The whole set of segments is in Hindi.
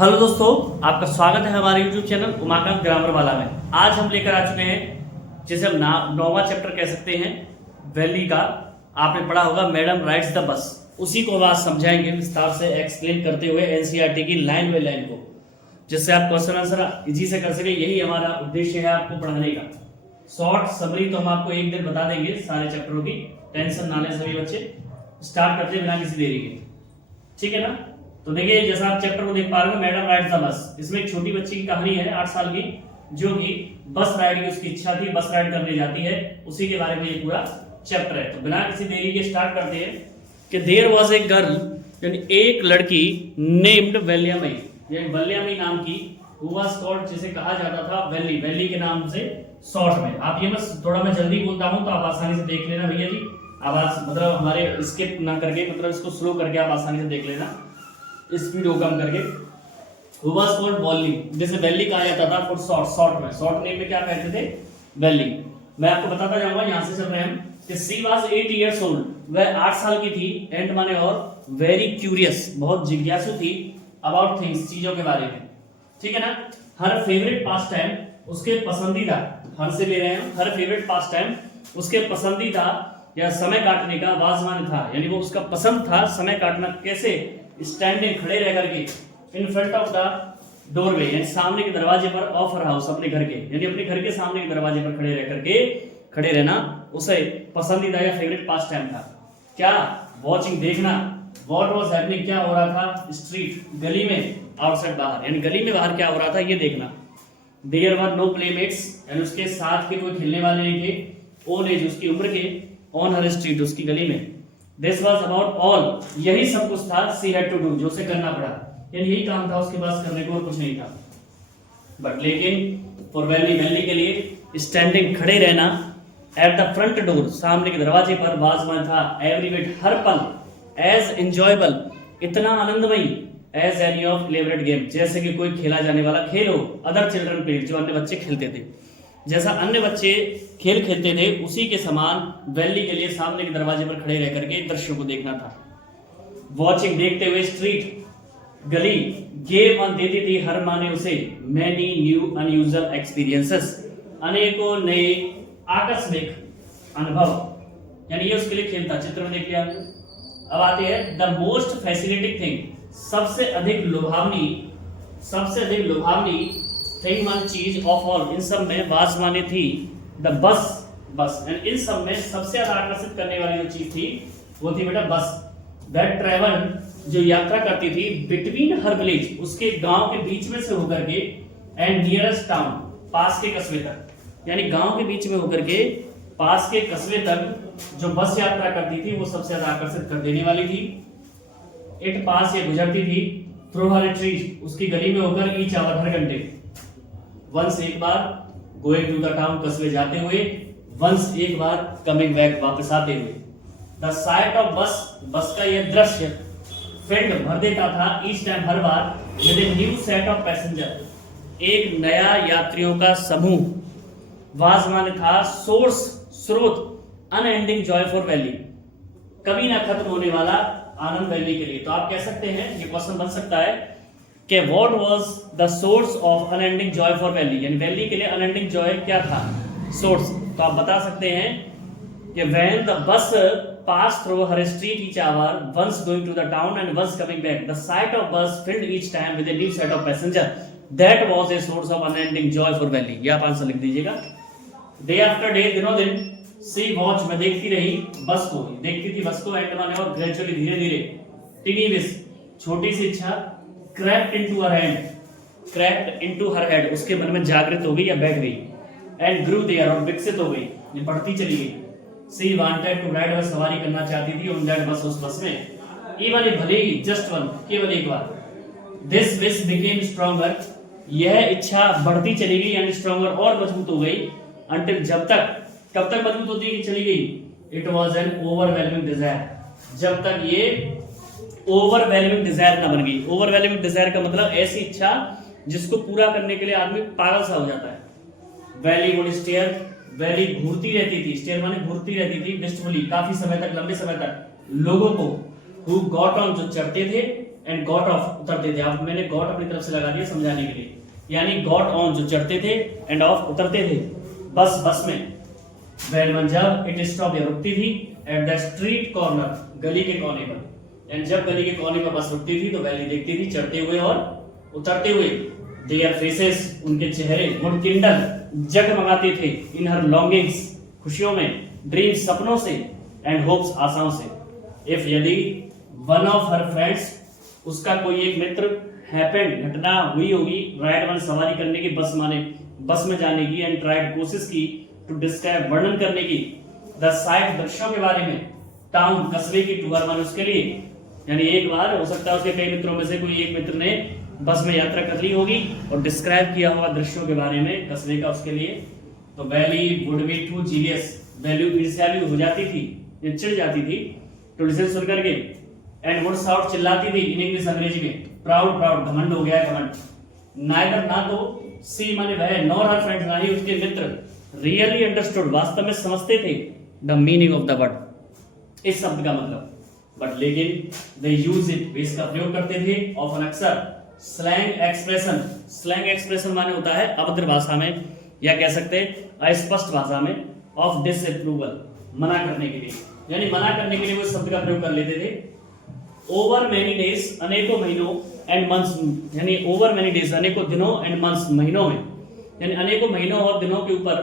हेलो दोस्तों, आपका स्वागत है हमारे YouTube चैनल उमाकांत ग्रामर वाला में। आज हम लेकर आ चुके हैं जिसे हम नौवां चैप्टर कह सकते हैं वैली का। आपने पढ़ा होगा मैडम राइड्स द बस, उसी को आज समझाएंगे विस्तार से एक्सप्लेन करते हुए एनसीईआरटी की लाइन बाय लाइन को, जिससे आप क्वेश्चन आंसर इजी से कर सके। यही हमारा उद्देश्य है आपको पढ़ाने का। शॉर्ट समरी तो हम आपको एक दिन बता देंगे सारे चैप्टरों की, टेंशन ना लें सभी बच्चे। स्टार्ट करते हैं बिना किसी देरी के, ठीक है ना। तो देखिए, जैसा आप चैप्टर को देख पा रहे हो, मैडम राइड्स द बस। इसमें एक छोटी बच्ची की कहानी है 8 साल की, जो कि बस राइड की उसकी इच्छा थी, बस राइड करने जाती है। उसी के बारे में ये पूरा चैप्टर है। तो बिना किसी देरी के स्टार्ट करते हैं कि देयर वाज ए गर्ल, यानी एक लड़की नेम्ड वैल्यामई, यानी वैल्यामई नाम की, हु वाज कॉल्ड, जिसे कहा जाता था वैली, वैली के नाम से शॉर्ट में। आप ये बस थोड़ा मैं जल्दी बोलता हूं तो आप आसानी से देख लेना भैया जी। आवाज मतलब हमारे स्किप ना करके, मतलब इसको स्लो करके आप आसानी से देख लेना, स्पीड को कम करके। Who was called वैली, जैसे वैली कहा जाता था फॉर शॉर्ट, शॉर्ट में, शॉर्ट नेम में क्या कहते थे, वैली। मैं आपको बताता जाऊंगा, यहां से चल रहे हैं कि सी वाज 8 years old, वह 8 साल की थी, एंड माने और वेरी क्यूरियस, बहुत जिज्ञासु थी, अबाउट थिंग्स, चीजों के बारे में, ठीक है ना। हर फेवरेट पास टाइम, उसके पसंदीदा, हर से ले रहे हैं, हर फेवरेट पास टाइम, उसके पसंदीदा या समय काटने का वाजवान था, यानी वो उसका पसंद था समय काटना। कैसे? स्टैंडिंग, खड़े रह करके, in front of the doorway, यानी सामने के दरवाजे पर, ऑफ हर हाउस, अपने घर के, यानी अपने घर के सामने के दरवाजे पर खड़े रह करके, खड़े रहना उसे पसंदीदा या फेवरेट पास टाइम था। क्या? वॉचिंग, देखना। व्हाट वाज हैपनिंग, क्या हो रहा था, स्ट्रीट, गली में, आउटसाइड, बाहर, यानी गली में बाहर क्या हो रहा था ये देखना। देयर वर नो प्लेमेट्स, यानी उसके साथ के कोई खेलने वाले नहीं थे। ओन एज, उसकी उम्र के, ऑन हर स्ट्रीट, उसकी गली में। दिस वाज अबाउट ऑल, यही सब कुछ था, सी हैड टू डू, जो उसे करना पड़ा, यानी यही काम था उसके पास करने को, और कुछ नहीं था। बट लेकिन फॉर वैली, वैली के लिए, स्टैंडिंग, खड़े रहना, एट द फ्रंट डोर, सामने के दरवाजे पर, वाजमान था, एवरी मिनट, हर पल, एज एंजॉयबल, इतना आनंदमयी, as any of elaborate game, जैसे कि कोई खेला जाने वाला खेल हो, अदर चिल्ड्रन प्ले, जो अन्य बच्चे खेलते थे, जैसा अन्य बच्चे खेल खेलते थे उसी के समान वैली के लिए सामने के दरवाजे पर खड़े रह करके दृश्यों को देखना था। वॉचिंग, देखते हुए, स्ट्रीट, गली, गेव ऑन, देती थी, हर माने उसे, मैनी न्यू अनयूजुअल एक्सपीरियंसेस, अनेकों नए आकस्मिक अनुभव, यानी ये उसके लिए खेलता। चित्र में देख लिया। अब आते हैं द मोस्ट फैसिनेटिंग थिंग, सबसे अधिक लुभावनी, सबसे अधिक लुभावनी थिंग, वन चीज, ऑफ ऑल, इन सब में, वाज माने थी, द बस, बस, एंड इन सब में सबसे ज्यादा आकर्षित करने वाली जो चीज थी वो थी बेटा बस। दैट ट्रेवल, जो यात्रा करती थी, बिटवीन हर विलेज, उसके गांव के बीच में से होकर के, एंड नियरेस्ट टाउन, पास के कस्बे तक, यानी गांव के बीच में होकर के पास के कस्बे तक जो बस यात्रा करती थी वो सबसे ज्यादा आकर्षित कर देने वाली थी। इट पास, ये गुजरती थी, थ्रू हर स्ट्रीट, उसकी गली में होकर, ईच आवर, हर घंटे, वंस, एक बार, गोइंग टू द टाउन, कस्बे जाते हुए, वंस, एक बार, कमिंग बैक, वापस आते हुए। द साइट ऑफ बस, बस का यह दृश्य, फिल्ड, भर देता था, each time, her bar, with a new set of passenger, एक नया यात्रियों का समूह। वाज माने था, सोर्स, स्रोत, अनएंडिंग जॉय फॉर वैली, कभी ना खत्म होने वाला आनंद वैली के लिए। तो आप कह सकते हैं, ये क्वेश्चन बन सकता है कि what was the source of unending joy for valley, यानी वैली के लिए अनएंडिंग जॉय क्या था, सोर्स। तो आप बता सकते हैं कि when the bus pass through her street each hour, once going to the town and once coming back, the sight of bus filled each time with a new set of passenger, that was a source of unending joy for Valli. ये आप आंसर लिख दीजिएगा। डे आफ्टर डे, दिनों दिन, सी वॉच, में देखती रही बस को, देखती थी बस को, एंड माने और, ग्रेजुअली, धीरे धीरे, टीनी विश, छोटी सी इच्छा, crept into her hand, crept into her head, उसके मन में जागृत हो गई या बैठ गई, and grew there, और विकसित हो गई, ये बढ़ती चली गई। She wanted to ride, वह सवारी करना चाहती थी on that bus, उस बस में, even if, भले ही, just one, केवल एक बार। This wish became stronger, यह इच्छा बढ़ती चली गई, and stronger, और मजबूत हो गई, until, जब तक, कब तक मजबूत होती चली गई, it was an overwhelming desire, जब तक ये ओवरवेलमिंग डिजायर ना बन गई। ओवरवेलमिंग डिजायर का मतलब ऐसी इच्छा जिसको पूरा करने के लिए आदमी पागल सा हो जाता है। वैली वुड स्टेयर, वैली घूरती रहती थी, स्टेयर माने घूरती रहती थी, विस्टफुली, काफी समय तक, लंबे समय तक, लोगों को, हु गॉट ऑन, जो चढ़ते थे, एंड गॉट ऑफ उतरते थे। अब मैंने गॉट अपनी तरफ से लगा दिया समझाने के लिए, यानी गॉट ऑन जो चढ़ते थे एंड ऑफ उतरते थे बस में। वेल जब इट स्टॉप या रुकती थी एट द स्ट्रीट कॉर्नर गली के कोने पर, एंड जब गली के कोने पर बस रुकती थी तो वैली देखती थी चढ़ते हुए और उतरते हुए। देयर फेसेस उनके चेहरे वुड किंडल जगमगाते थे इन हर लॉन्गिंग्स खुशियों में, ड्रीम्स सपनों से, एंड होप्स आशाओं से। इफ यदि वन ऑफ हर फ्रेंड्स उसका कोई एक मित्र हैपेंड घटना हुई होगी राइड वन सवारी करने की, बस में जाने की, एंड ट्राइड कोशिश की टू डिस्क्राइब वर्णन करने की द साइट दृश्यों के बारे में, टाउन कस्बे की टूर वन उसके लिए, यानी एक बार हो सकता है उसके कई मित्रों में से कोई एक मित्र ने बस में यात्रा कर ली होगी और डिस्क्राइब किया होगा दृश्यों के बारे में कस्बे का उसके लिए, तो Valli would be too genius value ईर्ष्यालु हो जाती थी या चिढ़ जाती थी टू लिसन सुन करके, एंड वुड शाउट चिल्लाती थी इन इंग्लिश अंग्रेजी में, प्राउड घमंड हो गया घमंड। नाइदर ना तो सी माने वह नॉर हर फ्रेंड्स ना ही उसके मित्र रियली अंडरस्टूड वास्तव में समझते थे the meaning of the word इस शब्द का मतलब, बट लेकिन दे यूज इट वे इसका प्रयोग करते थे ऑफन अक्सर स्लैंग एक्सप्रेशन माने होता है अभद्र भाषा में या कह सकते हैं अस्पष्ट भाषा में, ऑफ डिसअप्रूवल मना करने के लिए, यानी मना करने के लिए वो शब्द का प्रयोग कर लेते थे। ओवर मेनी डेज अनेकों महीनों एंड मंथ्स, यानी ओवर मेनी डेज अनेकों दिनों एंड मंथ्स महीनों में, यानी अनेकों महीनों और दिनों के ऊपर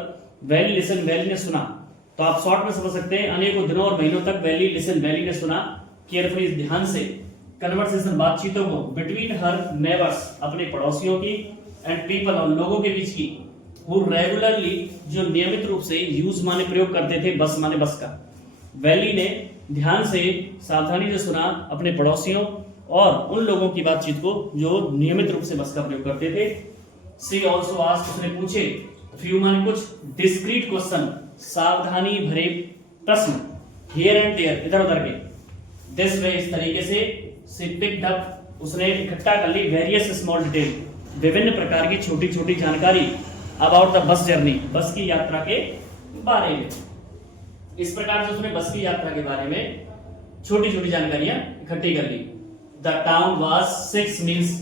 वैली लिसन वैली ने सुना, तो आप शॉर्ट में समझ सकते हैं अनेकों दिनों और महीनों तक वैली लिसन वैली ने सुना केयरफुली ध्यान से कन्वर्सेशन बातचीतों को बिटवीन हर नेबर्स अपने पड़ोसियों की एंड पीपल और लोगों के बीच की हु रेगुलरली जो नियमित रूप से यूज माने प्रयोग करते थे बस माने बस का। वैली ने ध्यान से सावधानी से सुना अपने पड़ोसियों और उन लोगों की बातचीत को जो नियमित रूप से बस का प्रयोग करते थे। सी ऑल्सो आस्क्ड उसने पूछे फ्यू माने कुछ डिस्क्रीट क्वेश्चन सावधानी भरे प्रश्न हियर एंड देयर इधर उधर के। दिस वे इस तरीके से सी पिक्ड अप उसने इकट्ठा कर ली वेरियस स्मॉल डिटेल विभिन्न प्रकार की छोटी छोटी जानकारी अबाउट द बस जर्नी बस की यात्रा के बारे में। इस प्रकार से उसने बस की यात्रा के बारे में छोटी छोटी जानकारियां इकट्ठी कर ली। द टाउन वाज 6 मील्स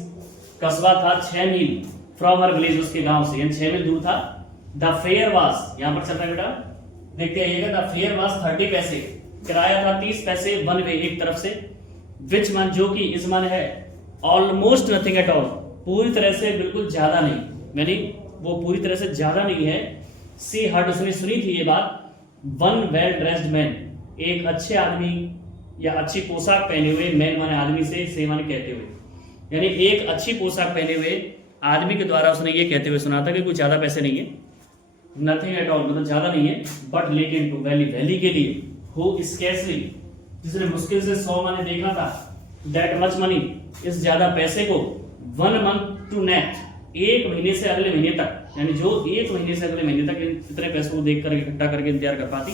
कस्बा था 6 मील फ्रॉम हर विलेज उसके गांव से, यानी 6 मील दूर था। द फेयर वाज यहां पर चल रहा है बेटा देखते आइएगा। द फेयर वाज 30 पैसे किराया था 30 पैसे वन वे एक तरफ से। विच मान जो कि इस मान है ऑलमोस्ट नथिंग एट ऑल पूरी तरह से बिल्कुल ज्यादा नहीं, यानी वो पूरी तरह से ज्यादा नहीं है। सी हर्ड उसने सुनी थी ये बात। वन वेल ड्रेस्ड मैन एक अच्छे आदमी या अच्छी पोशाक पहने हुए मैन माने आदमी से माने कहते हुए, यानी एक अच्छी पोशाक पहने हुए आदमी के द्वारा उसने ये कहते हुए सुना था कि कुछ ज्यादा पैसे नहीं है, नथिंग एट ऑल मतलब ज्यादा नहीं है, बट लेकिन टू वैली वैली के लिए हु स्कैर्सली जिसने मुश्किल से 100 माने देखा था दैट मच मनी इस ज्यादा पैसे को 1 मंथ टू नेक्स्ट एक महीने से अगले महीने तक, यानी जो एक महीने से अगले महीने तक इतने पैसों को देख कर इकट्ठा करके इंतजार कर पाती।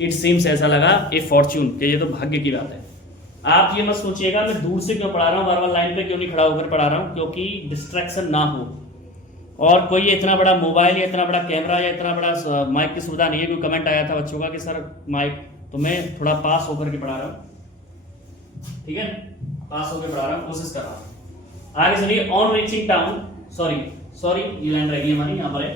इट सीम्स ऐसा लगा ए फॉर्च्यून कि ये तो भाग्य की बात है। आप ये मत सोचिएगा मैं दूर से क्यों पढ़ा रहा हूँ, बार बार लाइन पे क्यों नहीं खड़ा होकर पढ़ा रहा हूँ, क्योंकि डिस्ट्रैक्शन ना हो। और कोई इतना बड़ा मोबाइल या इतना बड़ा कैमरा या इतना बड़ा माइक की सुविधा नहीं है। कोई कमेंट आया था बच्चों का कि सर माइक, तो मैं थोड़ा पास होकर के पढ़ा रहा हूँ, ठीक है, पास होकर पढ़ा रहा हूँ, कोशिश कर रहा हूँ। आगे चलिए ऑन रीचिंग टाउन, सॉरी ये लाइन रहेगी हमारी यहाँ पर है।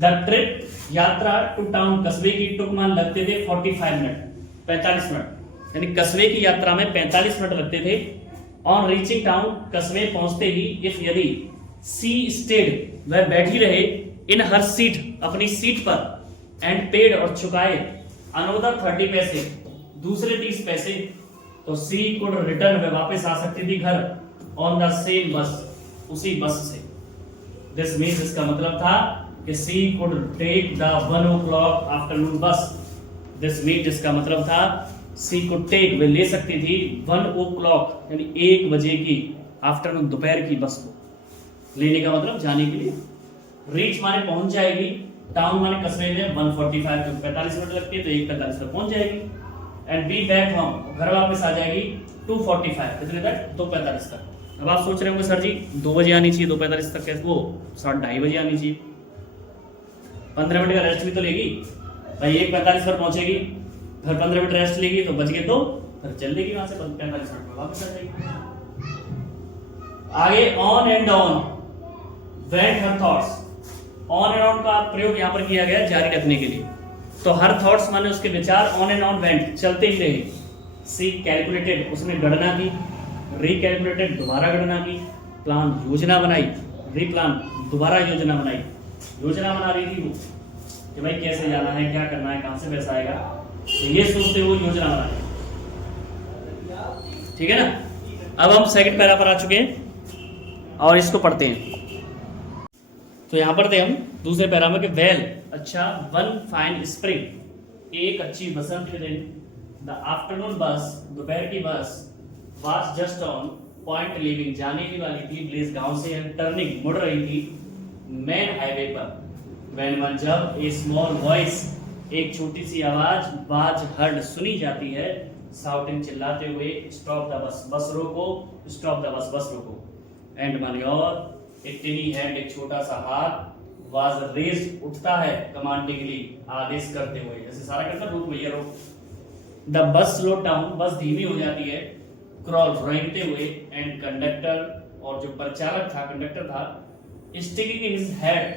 द ट्रिप यात्रा टू टाउन कस्बे की टुक मान लगते थे 45 मिनट 45 मिनट, यानी कस्बे की यात्रा में 45 मिनट लगते थे। ऑन रीचिंग टाउन कस्बे पहुंचते ही इफ यदि सी स्टेड वह बैठी रहे इन हर सीट अपनी सीट पर एंड पेड और चुकाए अनोदर 30 पैसे दूसरे 30 पैसे, तो सी कुड रिटर्न वह वापस आ सकती थी घर ऑन द सेम बस उसी बस से। दिस मीन्स इसका मतलब था कि she could take the 1 o'clock afternoon bus. This means इसका मतलब था सी कुड टेक वे ले सकती थी 1 o'clock यानी 1 बजे की आफ्टरनून दोपहर की बस को। लेने का मतलब जाने के लिए। रीच माने पहुंच जाएगी, टाउन माने कस्बे में 1:45 तो 45 मिनट लगती है तो 1:45 तक पहुंच जाएगी। एंड बी बैक होम घर वापस आ जाएगी 2:45 कितने तक 2:45 तक। अब आप सोच रहे होंगे सर जी 2 बजे आनी चाहिए 2:45 तक कैसे, वो 2:30 बजे आनी चाहिए, 15 मिनट का रेस्ट भी तो लेगी भाई। 1:45 पर पहुंचेगी, फिर 15 मिनट रेस्ट लेगी तो बच गए, तो फिर चल देगी वहां से 45 मिनट में वापस आ जाएगी। आगे on and on went her thoughts. On and on का प्रयोग यहाँ पर किया गया जारी रखने के लिए। तो हर थॉट्स माने उसके विचार ऑन एंड ऑन वेंट चलते ही रहे। सी कैलकुलेटेड उसने गणना की, रिकैलकुलेटेड दोबारा गणना की, प्लान योजना बनाई, रीप्लान दोबारा योजना बनाई। योजना बना रही थी वो कि भाई कैसे जाना है, क्या करना है, कहां से पैसा आएगा, तो ये सोचते हुए योजना बना रही। ठीक है ना। अब हम सेकंड पैरा पर आ चुके हैं और इसको पढ़ते हैं। तो यहां पर थे हम दूसरे पैरा में कि वेल अच्छा वन फाइन स्प्रिंग एक अच्छी बसंत के दिन द आफ्टरनून बस दोपहर की बस was just on point leaving जाने ही वाली थी ब्लेस गांव से टर्निंग मुड़ रही थी मेन हाईवे पर। व्हेन वन जब ए स्मॉल वॉइस एक छोटी सी आवाज बाज हर्ड सुनी जाती है शाउटिंग चिल्लाते हुए स्टॉप द बस बस रोको, स्टॉप द बस बस रोको। एंड वन योर एक टिनी हैंड एक छोटा सा हाथ वाज रेज्ड उठता है कमांडिंगली आदेश करते हुए, जैसे सारा करता रुक भैया रुक। द बस स्लो डाउन बस धीमी हो जाती है क्रॉल रेंगते हुए एंड कंडक्टर और जो परिचालक था कंडक्टर था स्टिकिंग हिज हेड,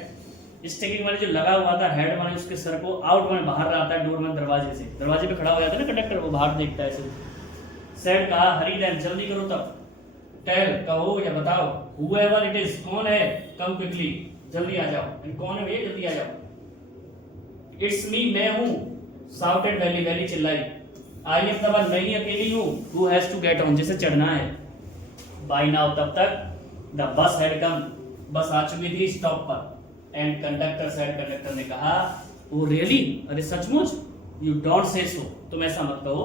स्टिकिंग माने जो लगा हुआ था, हेड माने उसके सर को, आउट माने बाहर आता है डोर में दरवाजे से, दरवाजे पे खड़ा हो जाता है ना कंडक्टर, वो बाहर देखता है ऐसे। सेड कहा हरी देन जल्दी करो तब, टेल कहो या बताओ, whoever it is कौन है, कम क्विकली जल्दी आ जाओ, कौन है भैया जल्दी आ जाओ। इट्स मी मैं हूं, शाउटेड वैली वैली चिल्लाई, आई एम द वन मैं ही अकेली हूं, who has to get on जिसे चढ़ना है। बाय नाउ तब तक द बस हैड कम बस आ चुकी थी स्टॉप पर एंड कंडक्टर सेड कंडक्टर ने कहा ओ रियली अरे सचमुच, यू डोंट से सो तुम ऐसा मत कहो।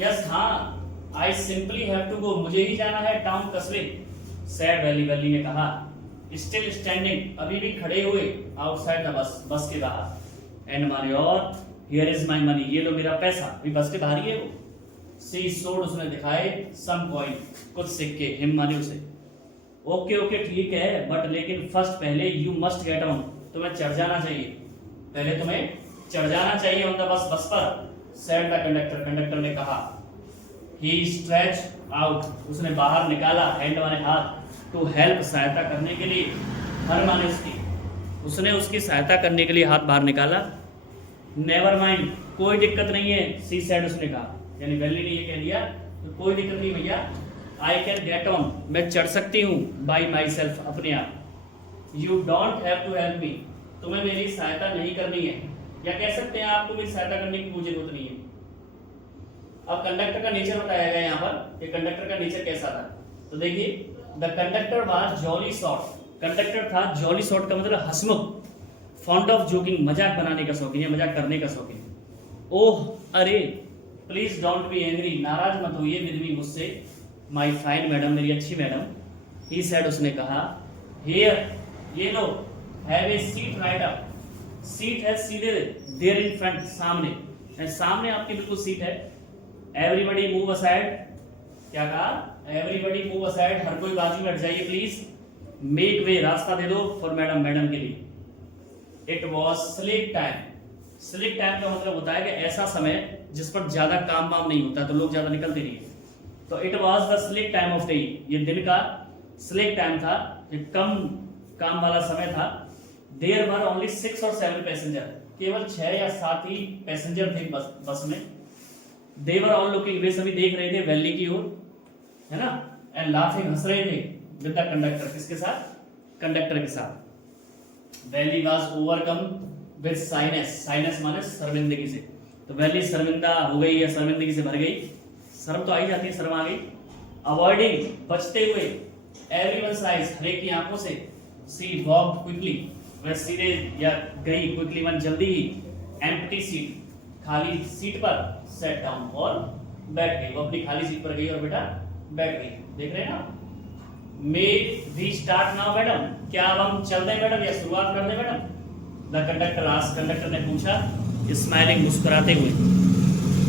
यस हाँ I simply have to go मुझे ही जाना है टाउन कस्बे, सैड वैली वैली ने कहा। स्टिल स्टैंडिंग अभी भी खड़े हुए आउटसाइड द बस बस के बाहर। एंड माय और हियर इज माय मनी ये लो मेरा पैसा, अभी बस के बाहर ही है वो। सी सोड उसने दिखाए सम कॉइन कुछ सिक्के, हिम माने उसे। ओके ओके ठीक है बट लेकिन फर्स्ट पहले यू मस्ट गेट ऑन तुम्हें चढ़ जाना चाहिए, पहले तुम्हें चढ़ जाना चाहिए ऑन द बस बस पर, सैड द कंडक्टर कंडक्टर ने कहा। He stretched out उसने बाहर निकाला हैंड माने हाथ, टू हेल्प सहायता करने के लिए, हर माने उसकी, उसने उसकी सहायता करने के लिए हाथ बाहर निकाला। नेवर माइंड कोई दिक्कत नहीं है, सी सेड उसने कहा, यानी वैली ने ये कह दिया तो कोई दिक्कत नहीं भैया, आई कैन गेट ऑन मैं चढ़ सकती हूँ बाई माई सेल्फ अपने आप। You don't have to help me तुम्हें मेरी सहायता नहीं करनी है, या कह सकते हैं आपको मेरी सहायता करने की कोई जरूरत नहीं है। अब कंडक्टर का नेचर बताया गया यहाँ पर कि कंडक्टर का नेचर कैसा था, तो देखिए the conductor was jolly short, conductor था जॉली शॉर्ट का मतलब हंसमुख, फॉन्ड ऑफ जोकिंग मजाक बनाने का शौकीन है, मजाक करने का शौकीन। ओह अरे प्लीज डोंट बी एंग्री नाराज मत होइए विद मी मुझसे, माय फाइन मैडम मेरी अच्छी मैडम। ही सेड उसने कहा हियर ये लो, have a seat right up, seat है सीधे देयर इन फ्रंट सामने, सामने आपकी बिल्कुल सीट है। एवरीबडी मूव असाइड, क्या कहा एवरीबडी मूव असाइड हर कोई बाजू में हट जाइए प्लीज, मेक वे रास्ता दे दो फॉर मैडम मैडम के लिए। It was slick time, slick time का मतलब होता है कि ऐसा समय जिस पर ज्यादा काम वाम नहीं होता तो लोग ज्यादा निकलते नहीं, तो it was the slick time of day, ये दिन का स्लिक टाइम था, ये कम काम वाला समय था। देयर वर ओनली 6 और 7 पैसेंजर, केवल 6 या 7 ही पैसेंजर थे बस में। They were all looking वे सभी देख रहे थे वैली की ओर, है ना, एंड लाफिंग हंस रहे थे विद द कंडक्टर, किसके साथ कंडक्टर के साथ। वैली वाज ओवरकम विद साइनेस, साइनेस माने शर्मिंदगी से, तो वैली शर्मिंदा हो गई या शर्मिंदगी से भर गई, शर्म तो आई जाती है, शर्म आ गई। अवॉइडिंग बचते हुए, एवरीवनस आइज हर एक की आंखों से, सी वॉक्ड क्विकली वह सीधे या गई, क्विकली मन जल्दी ही, एम्प्टी सीट खाली सीट पर, सेट डाउन और बैठ गई, वो अपनी खाली सीट पर गई और बेटा बैठ गई। देख रहे हैं ना। May we start now madam, क्या अब हम चल दें मैडम या शुरुआत कर दें madam, the conductor asked, conductor ने पूछा स्माइलिंग मुस्कुराते हुए।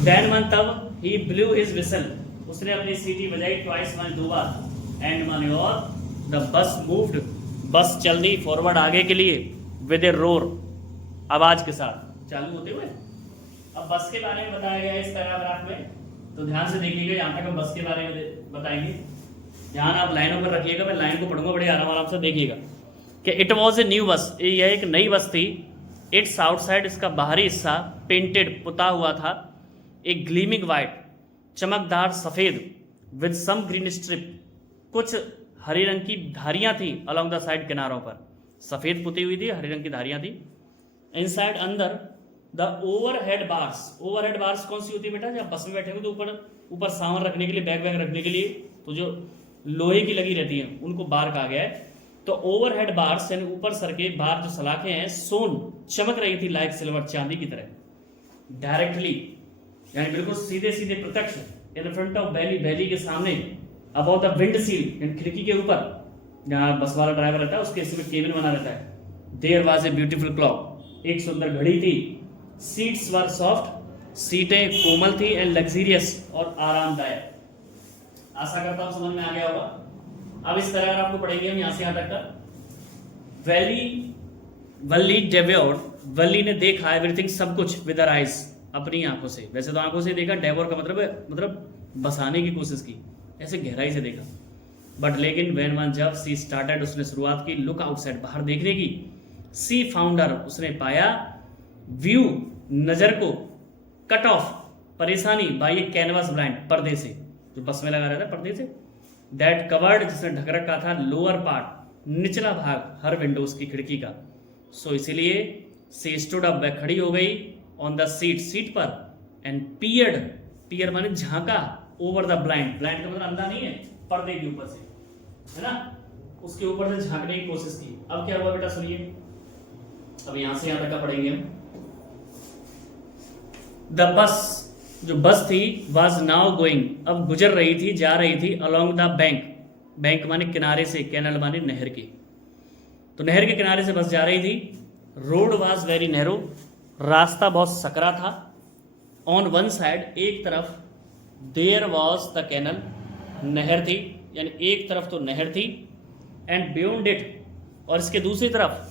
देन वन तब ही ब्लू हिज विसल उसने अपनी सीटी बजाई, ट्वाइस माने 2 बार, एंड माने और द बस मूव्ड बस चल दी फॉरवर्ड आगे के लिए, विद ए रोर आवाज के साथ चालू होते हुए। अब बस के बारे में बताया गया इस पैराग्राफ में, तो ध्यान से देखिएगा, यहाँ तक हम बस के बारे में बताएंगे। ध्यान आप लाइनों पर रखिएगा, मैं लाइन को पढ़ूंगा बड़े आराम से देखिएगा कि it was a new bus, यह एक नई बस थी। इट्स आउटसाइड, इसका बाहरी हिस्सा पेंटेड पुता हुआ था, एक ग्लीमिंग वाइट चमकदार सफ़ेद विद सम ग्रीन स्ट्रिप, कुछ हरे रंग की धारियां थी अलॉन्ग द साइड किनारों पर, सफ़ेद पुती हुई थी, हरे रंग की धारियां थी। इनसाइड अंदर the overhead bars, overhead bars कौन सी होती है बेटा, जब बस में बैठे हो तो ऊपर ऊपर सामान रखने के लिए, बैग वैग रखने के लिए, तो जो लोहे की लगी रहती हैं उनको बार कहा गया है। तो ओवरहेड बार्स यानी ऊपर सर के बार जो सलाखें हैं, सोन चमक रही थी लाइक सिल्वर, चांदी की तरह। डायरेक्टली यानी बिल्कुल सीधे सीधे प्रत्यक्ष इन फ्रंट ऑफ बैली, बैली के सामने, अबाउट द विंड सील यानी खिड़की के ऊपर, जहाँ बस वाला ड्राइवर रहता है उसके इसमें केबिन बना रहता है। There was a beautiful clock, एक सुंदर घड़ी थी। सीट्स वर सॉफ्ट, सीटें कोमल थी, एंड लग्जरियस और आरामदायक। आशा करता हूं समझ में आ गया होगा। अब इस तरह अगर आपको पढ़ेंगे हम यहाँ से यहाँ तक का। वल्ली डेवोर, वल्ली ने देखा एवरीथिंग, सब कुछ, विद हर आइज, अपनी आंखों से। वैसे तो आंखों से देखा, डेवोर का मतलब बसाने की कोशिश की, ऐसे गहराई से देखा। बट लेकिन व्हेन वन, जब सी स्टार्टेड, उसने शुरुआत की, लुक आउटसाइड, बाहर देखने की, सी फाउंडर, उसने पाया, व्यू, नजर को, कट ऑफ, परेशानी, बाई ए कैनवास ब्लाइंड, पर्दे से, जो बस में लगा रहता है पर्दे से, दैट कवर्ड, जिसने ढक रखा था, लोअर पार्ट, निचला भाग, हर विंडोज की, खिड़की का। सो इसीलिए सी स्टूड अप, वह खड़ी हो गई, ऑन द सीट, सीट पर, एंड पियर्ड, पियर माने झांका, ओवर द ब्लाइंड, ब्लाइंड का मतलब अंधा नहीं है, पर्दे के ऊपर से, है ना, उसके ऊपर से झांकने की कोशिश की। अब क्या हुआ बेटा सुनिए, अब यहां से यहां तक का पढ़ेंगे हम। द बस, जो बस थी, वाज नाउ गोइंग, अब गुजर रही थी, जा रही थी, अलोंग द बैंक, बैंक माने किनारे से, कैनल माने नहर के, तो नहर के किनारे से बस जा रही थी। रोड वाज वेरी नैरो, रास्ता बहुत सकरा था। ऑन वन साइड, एक तरफ, देयर वॉज द कैनल, नहर थी, यानी एक तरफ तो नहर थी, एंड बियॉन्ड इट, और इसके दूसरी तरफ,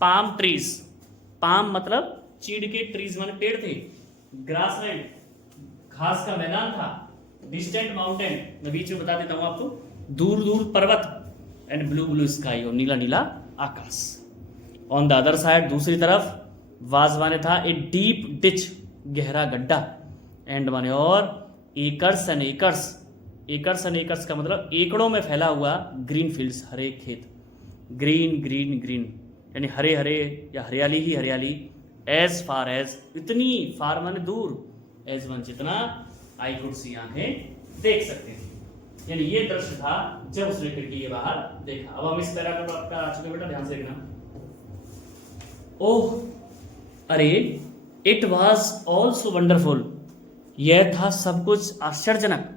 पाम ट्रीज, पाम मतलब चीड़ के, ट्रीज माने पेड़ थे, ग्रासलैंड, घास का मैदान था, डिस्टेंट माउंटेन, मैं बीच में बता देता हूं आपको, दूर दूर पर्वत, एंड ब्लू ब्लू स्काई, और नीला नीला आकाश। ऑन द अदर साइड, दूसरी तरफ, वाज माने था, ए डीप डिच, गहरा गड्ढा, एंड माने और, acres and acres, acres and acres का मतलब एकड़ों में फैला हुआ, ग्रीन फील्ड्स, हरे खेत, ग्रीन ग्रीन ग्रीन यानी हरे हरे या हरियाली ही हरियाली, एज फार एज, इतनी, फार माने दूर, एज वन जितना, आई कुड सी, आंखें देख सकते थे। यानी ये दृश्य था जब उसने खिड़की के बाहर देखा। अब हम इस पैराग्राफ आपका आ चुके बेटा, ध्यान से देखना। ओह, अरे, इट वॉज ऑल्सो वंडरफुल, यह था सब कुछ आश्चर्यजनक।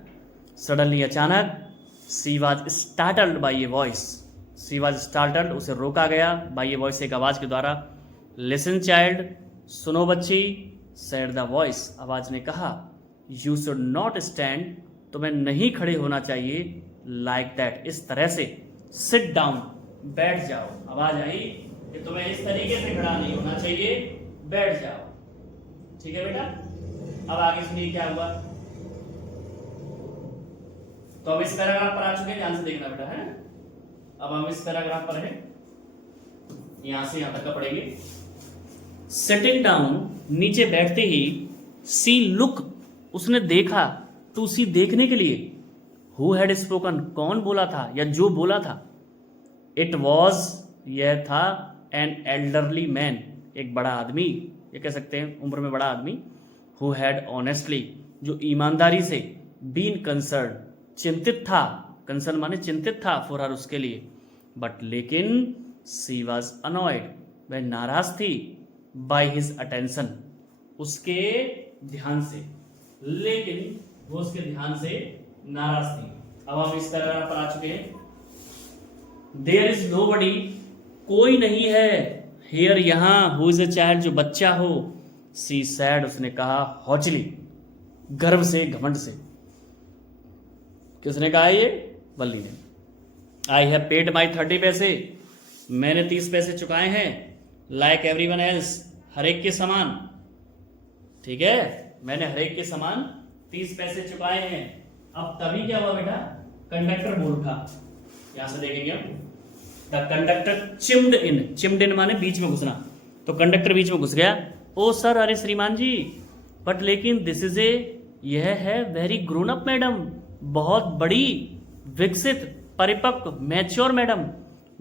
सडनली, अचानक, she was startled by a voice, she was startled, उसे रोका गया, बाई ए वॉइस, एक आवाज के द्वारा। लिसन चाइल्ड, सुनो बच्ची, सेड द वॉइस, आवाज ने कहा, यू शुड नॉट स्टैंड, तुम्हें नहीं खड़े होना चाहिए, लाइक दैट, इस तरह से, सिट डाउन, बैठ जाओ, आवाज आई कि तुम्हें इस तरीके से खड़ा नहीं होना चाहिए, बैठ जाओ। ठीक है बेटा, अब आगे सुनिए क्या हुआ। तो अब इस पैराग्राफ पर आ चुके हैं, ध्यान से देखना बेटा, है। अब हम इस पैराग्राफ पर हैं, यहां से यहां तक का पढ़ेंगे। सिटिंग डाउन, नीचे बैठते ही, सी लुक, उसने देखा, टू सी, देखने के लिए, हु हैड स्पोकन, कौन बोला था या जो बोला था। इट वॉज, यह था, एन एल्डरली मैन, एक बड़ा आदमी, ये कह सकते हैं उम्र में बड़ा आदमी, हु हैड ऑनेस्टली, जो ईमानदारी से, बीन कंसर्न, चिंतित था, कंसर्न माने चिंतित था, फॉर हर, उसके लिए, बट लेकिन, सी वॉज अनॉयड, वह नाराज थी, बाई हिज अटेंशन, उसके ध्यान से, लेकिन वो उसके ध्यान से नाराज थी। अब हम इस तरह पर आ चुके हैं। देयर इज नोबडी, कोई नहीं है, हियर, यहां, हु इज अ चाइल्ड, जो बच्चा हो, सी सैड, उसने कहा, हॉचली, गर्व से, घमंड से। किसने कहा ये, वल्ली ने। आई हैव पेड माई 30 पैसे, मैंने 30 पैसे चुकाए हैं, लाइक एवरीवन एल्स, हर एक के समान, ठीक है, मैंने हर एक के समान 30 पैसे चुकाए हैं। अब तभी क्या हुआ बेटा, कंडक्टर बोल उठा, यहां से देखेंगे हम। द कंडक्टर चिम्ड इन माने बीच में घुसना, तो कंडक्टर बीच में घुस गया। ओ सर, अरे श्रीमान जी, बट लेकिन दिस इज यह है वेरी ग्रोन अप मैडम, बहुत बड़ी, विकसित, परिपक्व, mature madam.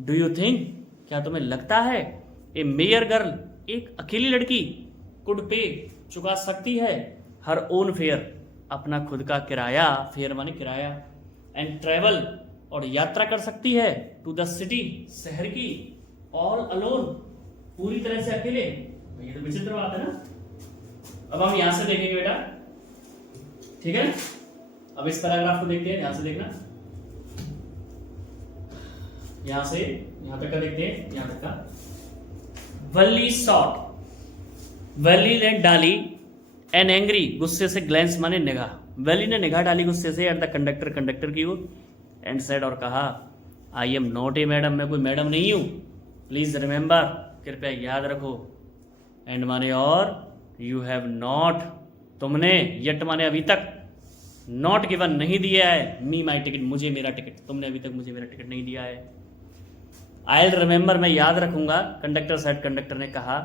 Do you think, क्या तुम्हें लगता है, ए मेयर गर्ल, एक अकेली लड़की, कुड पे, चुका सकती है, हर ओन फेयर, अपना खुद का किराया, फेयर माने किराया, एंड ट्रेवल, और यात्रा कर सकती है, टू द सिटी, शहर की, ऑल अलोन, पूरी तरह से अकेले। ये तो विचित्र बात है ना। अब हम यहां से देखेंगे बेटा, ठीक है। अब इस पैराग्राफ को देखते हैं, यहां से देखना, यहां से यहां तक का देखते हैं, यहां तक का। वल्ली सॉट, वल्ली ने डाली, एन एंग्री, गुस्से से, ग्लैंस माने निगाह, वैली ने निगाह डाली गुस्से से, एट द कंडक्टर, कंडक्टर की ओर, एंड सेड, और कहा, I am not a madam, मैं कोई मैडम नहीं हूं, प्लीज रिमेंबर, कृपया याद रखो, एंड माने और, यू हैव नॉट, तुमने, यट माने अभी तक, नॉट गिवन नहीं दिया है, मी माई टिकट, मुझे मेरा टिकट, तुमने अभी तक मुझे मेरा टिकट नहीं दिया है। आई विल रिमेंबर, मैं याद रखूंगा, कंडक्टर सेड, कंडक्टर ने कहा,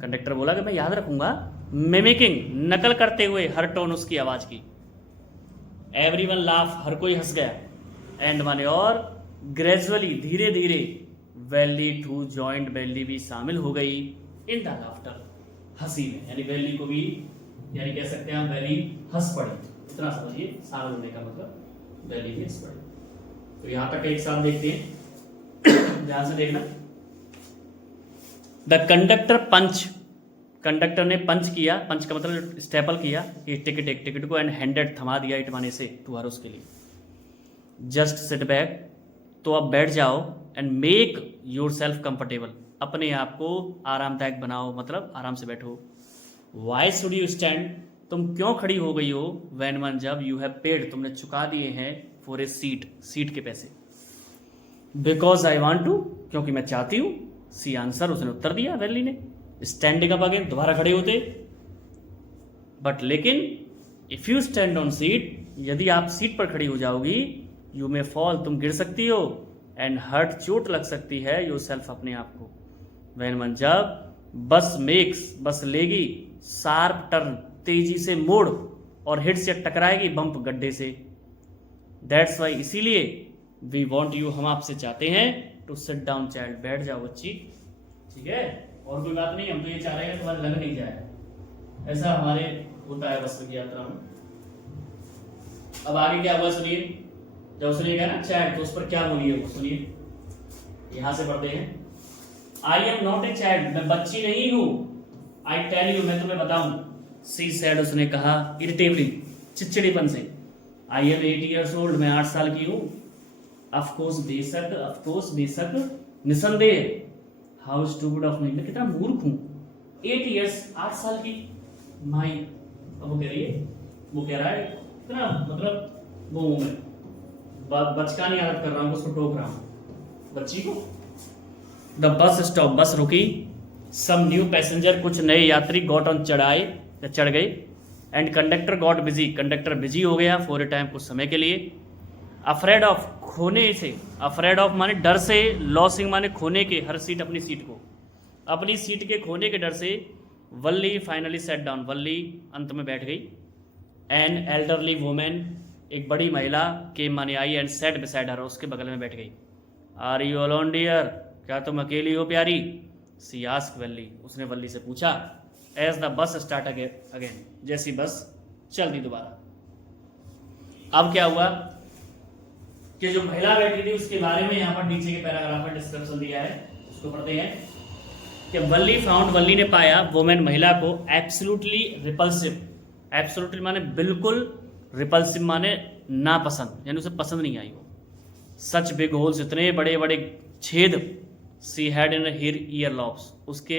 कंडक्टर बोला कि मैं याद रखूंगा, मिमिकिंग, नकल करते हुए, हर टोन, उसकी आवाज की। एवरीवन लाफ, हर कोई हंस गया, एंड माने और, ग्रेजुअली, धीरे धीरे, वैली टू जॉइंट, वैली भी शामिल हो गई, इन द लाफ्टर, हंसी में, यानी वैली को भी, यानी कह सकते हैं वैली हंस पड़ी, इतना समझिए, शामिल होने का मतलब वैली भी हंस पड़ी। तो यहां तक एक साथ देखते हैं, ध्यान से देखना। द कंडक्टर पंच, कंडक्टर ने पंच किया, पंच का मतलब स्टेपल किया, ये टिकट, एक टिकट को, एंड हैंडेड, थमा दिया, इट माने से, टू हर, उसके लिए। जस्ट सिट बैक, तो अब बैठ जाओ, and make your self comfortable, अपने आप को आरामदायक बनाओ, मतलब आराम से बैठो। वाई शुड यू स्टैंड, तुम क्यों खड़ी हो गई हो, वैन मन, जब, यू हैव पेड, तुमने चुका दिए हैं, फॉर ए सीट, सीट के पैसे। बिकॉज आई वॉन्ट टू, क्योंकि मैं चाहती हूं, सी आंसर, उसने उत्तर दिया वैली ने। स्टैंडिंग अप अगेन, दोबारा खड़े होते, बट लेकिन, if you stand on seat, यदि आप सीट पर खड़ी हो जाओगी, यू मे फॉल, तुम गिर सकती हो, एंड हर्ट, चोट लग सकती है, योर सेल्फ, अपने आप को। वैन मन, जब, बस मेक्स, बस लेगी, शार्प टर्न, तेजी से मोड़, और हिट से टकराएगी, बम्प, गड्ढे से। दैट्स वाई, इसीलिए, वी वॉन्ट यू, हम आपसे चाहते हैं, टू सिट डाउन चाइल्ड, बैठ जाओ बच्ची, ठीक है, और कोई बात नहीं, हम तो ये चाह रहे हैं तुम्हारा लग नहीं जाए, ऐसा हमारे होता है बस की यात्रा में। अब आगे क्या हुआ सुनिए, जब सुनिएगा ना चाइल्ड, तो उस पर क्या बोली है वो सुनिए, यहां से पढ़ते हैं। I am not a child, मैं बच्ची नहीं हूं, आई टेल यू, मैं तुम्हें बताऊं, सी सेड, उसने कहा, इरिटेबली, चिड़चिड़ेपन से, आई एम 8 years old, मैं 8 साल की हूं, ऑफकोर्स, बेशक, निसंदेह, हाउ स्टूपिड ऑफ मी, मैं कितना मूर्ख हूं, 8 years, 8 साल की, माई, अब वो कह रहा है कितना, मतलब वो मैं बचकानी आदत कर रहा हूं, उसको टोक रहा हूं बच्ची को। द बस स्टॉप, बस रुकी, सम न्यू पैसेंजर, कुछ नए यात्री, गॉट ऑन, चढ़ गए, and conductor got busy, conductor busy हो गया, फॉर ए टाइम, कुछ समय के लिए। अफ्रेड ऑफ, खोने से, अफ्रेड ऑफ माने डर से, लॉसिंग माने खोने के, हर सीट, अपनी सीट को, अपनी सीट के खोने के डर से, वल्ली फाइनली सेट डाउन, वल्ली अंत में बैठ गई। एन एल्डरली वुमेन, एक बड़ी महिला, के माने आई, एंड सेट बिसाइड हर, उसके बगल में बैठ गई। आर यू अलोन डियर, क्या तुम अकेली हो प्यारी, सी आस्क्ड वल्ली, उसने वल्ली से पूछा। As the bus start again, जैसी बस चल दी दोबारा। अब क्या हुआ कि जो महिला बैठी थी उसके बारे में यहाँ पर नीचे के पैराग्राफ में डिस्क्रिप्शन दिया है, उसको पढ़ते हैं कि वल्ली फाउंड, वल्ली ने पाया, वुमेन, महिला को, एब्सोल्युटली रिपल्सिव, एब्सोल्युटली माने बिल्कुल, रिपल्सिव माने नापसंद, यानी उसे पसंद नहीं आई वो। सच बिग होल्स, इतने बड़े बड़े छेद, she had in here year lobes, उसके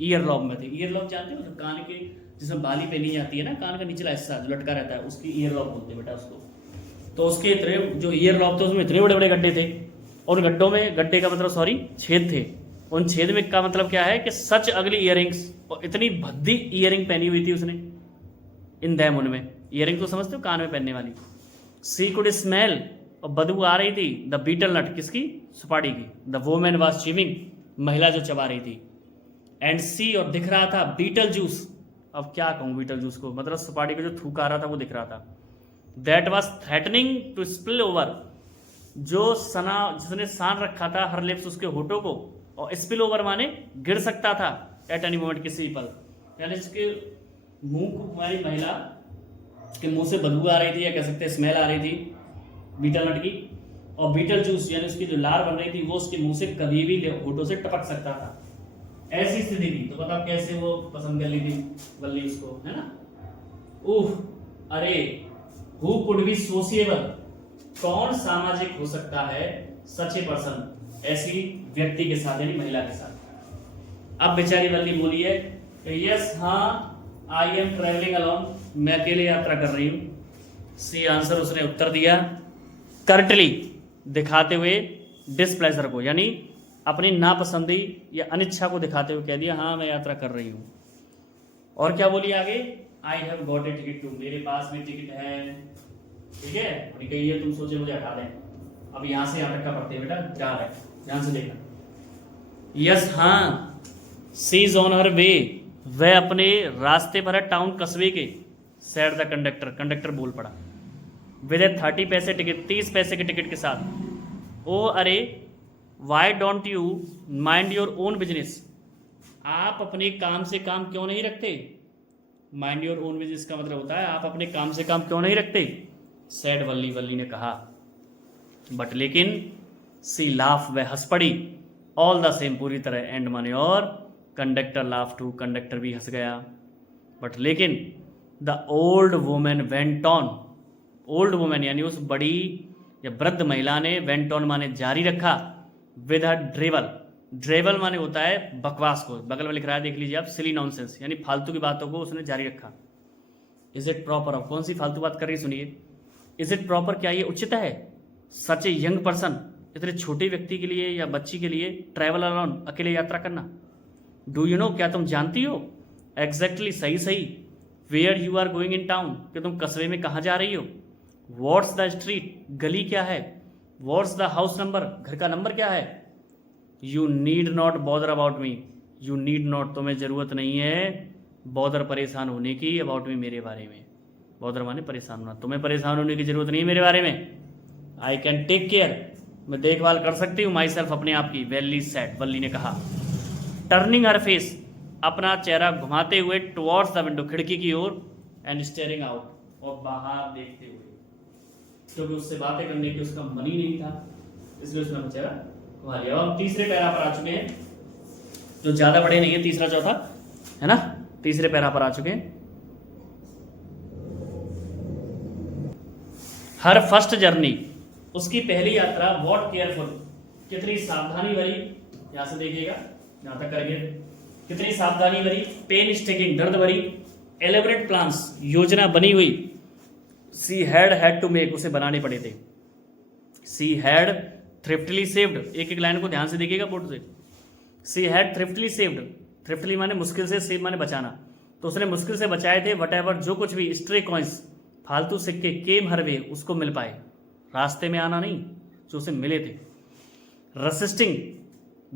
ईयर लॉब में थे। ईयर लॉब जानते हो, जो कान के, जिसमें बाली पहनी जाती है ना, कान का निचला हिस्सा जो लटका रहता है, उसकी ईयर लॉब बोलते हैं बेटा उसको। तो उसके इतने जो ईयर लॉब थे उसमें इतने बड़े बड़े गड्ढे थे, और गड्ढों में, गड्ढे का मतलब सॉरी छेद थे, उन छेद में का मतलब क्या है कि सच अगली इयरिंग्स, और इतनी भद्दी इयरिंग पहनी हुई थी उसने, इन दैम, उनमें, इयरिंग तो समझते हो, कान में पहनने वाली, सी कुड स्मेल, और बदबू आ रही थी, द बीटल नट, किसकी, सुपारी की, द वोमेन वाज च्यूइंग, महिला जो चबा रही थी, एंड सी, और दिख रहा था, बीटल जूस, अब क्या कहूँ बीटल जूस को, मतलब सुपारी को जो थूक आ रहा था वो दिख रहा था, that was threatening to spill over, जो सना जिसने सान रखा था हर लिप्स उसके होठों को, और स्पिल ओवर माने गिर सकता था एट एनी मोमेंट, किसी पल, यानी इसके मुंह को, हमारी महिला के मुंह से बदबू आ रही थी, या कह सकते स्मेल आ रही थी बीटल नट की, और बीटल जूस यानी उसकी जो लार बन रही थी वो उसके मुंह से कभी भी होठों से टपक सकता था, ऐसी स्थिति थी। तो बताओ कैसे वो पसंद कर ली थी बल्ली उसको, है ना। अरे हु कुड बी सोशिएबल, कौन सामाजिक हो सकता है, सच ए पर्सन, ऐसी व्यक्ति के साथ यानी महिला के साथ। अब बेचारी बल्ली बोली है यस हाँ आई एम ट्रेवलिंग अलोन, मैं अकेले यात्रा कर रही हूं। सी आंसर, उसने उत्तर दिया कर्टली, दिखाते हुए डिसप्लेजर को, यानी अपनी नापसंदी या अनिच्छा को दिखाते हुए कह दिया हाँ मैं यात्रा कर रही हूं। और क्या बोली आगे, I have got a ticket too, मेरे पास भी टिकट है, ठीक है। उन्हें कही तुम सोचे मुझे हटा दें, अब यहां से यहां तक का पढ़ते हैं बेटा, जा रहे ध्यान से देखना। यस हाँ, सी इज ऑन हर वे, वह अपने रास्ते पर है टाउन, कस्बे के, सेड द कंडक्टर, कंडक्टर बोल पड़ा, विद ए 30 पैसे टिकट, 30 पैसे के टिकट के साथ। ओ अरे why don't you mind your own business, आप अपने काम से काम क्यों नहीं रखते, माइंड योर ओन बिजनेस का मतलब होता है आप अपने काम से काम क्यों नहीं रखते, सैड वल्ली, वल्ली ने कहा। बट लेकिन सी लाफ, वह हंस पड़ी, ऑल द सेम, पूरी तरह, एंड माने और, कंडक्टर लाफ टू, कंडक्टर भी हंस गया। बट लेकिन the old women went on, old women यानी उस बड़ी या वृद्ध महिला ने, वेंट ऑन माने जारी रखा, विद हर ड्रेवल, ड्रेवल माने होता है बकवास को, बगल में लिख रहा है देख लीजिए आप, सिली नॉनसेंस यानी फालतू की बातों को उसने जारी रखा। इज इट प्रॉपर, अब कौन सी फालतू बात कर रही सुनिए, इज इट प्रॉपर, क्या ये उचित है, सच ए यंग पर्सन, इतने छोटे व्यक्ति के लिए या बच्ची के लिए ट्रैवल अलोन, अकेले यात्रा करना। डू यू नो, क्या तुम जानती हो, एग्जैक्टली सही सही, where you are going in town, कि तुम कस्बे में कहाँ जा रही हो, व्हाट्स द स्ट्रीट, गली क्या है, व्हाट्स द हाउस नंबर, घर का नंबर क्या है, you need not bother about me, you need not, तुम्हें जरूरत नहीं है बॉदर, परेशान होने की, अबाउट मी, मेरे बारे में, बॉदर माने परेशान होना, तुम्हें परेशान होने की जरूरत नहीं है मेरे बारे में, आई कैन टेक केयर, मैं देखभाल कर सकती हूँ, माई सेल्फ, अपने आप की, वैली सेड, वल्ली ने कहा, टर्निंग हर फेस, अपना चेहरा घुमाते हुए, टुवर्ड्स द विंडो, खिड़की की ओर, एंड स्टेयरिंग आउट, और बाहर देखते हुए, क्योंकि उससे बातें करने की उसका मन ही नहीं था, इसलिए उसने अपना चेहरा घुमा लिया। अब हम तीसरे पैरा पर आ चुके हैं, जो ज्यादा बड़े नहीं है, तीसरा चौथा है ना, तीसरे पैरा पर आ चुके हैं। हर फर्स्ट जर्नी, उसकी पहली यात्रा, वॉट केयरफुल, कितनी सावधानी भरी, यहां से देखिएगा यहां तक करेंगे, कितनी सावधानी भरी, पेन स्टेकिंग, दर्द भरी, एलेबरेट प्लान्स, योजना बनी हुई, सी हैड टू मेक, उसे बनाने पड़े थे, सी हैड थ्रिफ्टली सेव्ड, एक एक लाइन को ध्यान से देखिएगा बोर्ड से, सी हैड थ्रिफ्टली सेव्ड, थ्रिफ्टली माने मुश्किल से, सेव माने बचाना, तो उसने मुश्किल से बचाए थे, वट एवर, जो कुछ भी, स्ट्रे कॉइंस, फालतू सिक्के, केम हर वे, उसको मिल पाए, रास्ते में आना नहीं, जो उसे मिले थे, रेसिस्टिंग,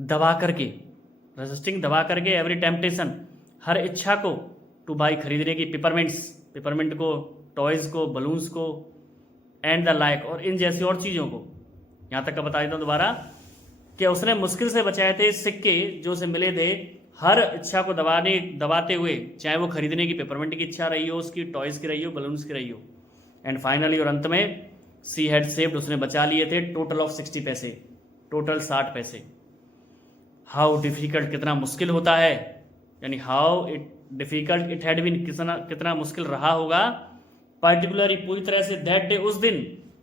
दबा करके, रेसिस्टिंग दबा करके, एवरी टेम्पटेशन, हर इच्छा को, टू बाई, खरीदने की, पिपरमेंट्स, पिपरमेंट को, टॉयज को, बलून्स को, एंड द लाइक, और इन जैसी और चीज़ों को। यहाँ तक का बता देता हूँ दोबारा कि उसने मुश्किल से बचाए थे सिक्के जो उसे मिले थे, हर इच्छा को दबाते हुए, चाहे वो खरीदने की पेपरमेंट की इच्छा रही हो, उसकी टॉयज की रही हो, बलून्स की रही हो, एंड फाइनली, और अंत में, सी हैड सेव्ड, उसने बचा लिए थे, टोटल ऑफ 60 पैसे, टोटल 60 पैसे। हाउ डिफिकल्ट, कितना मुश्किल होता है, यानी how it difficult it had been, कितना मुश्किल रहा होगा, पर्टिकुलरली, पूरी तरह से, दैट डे, उस दिन,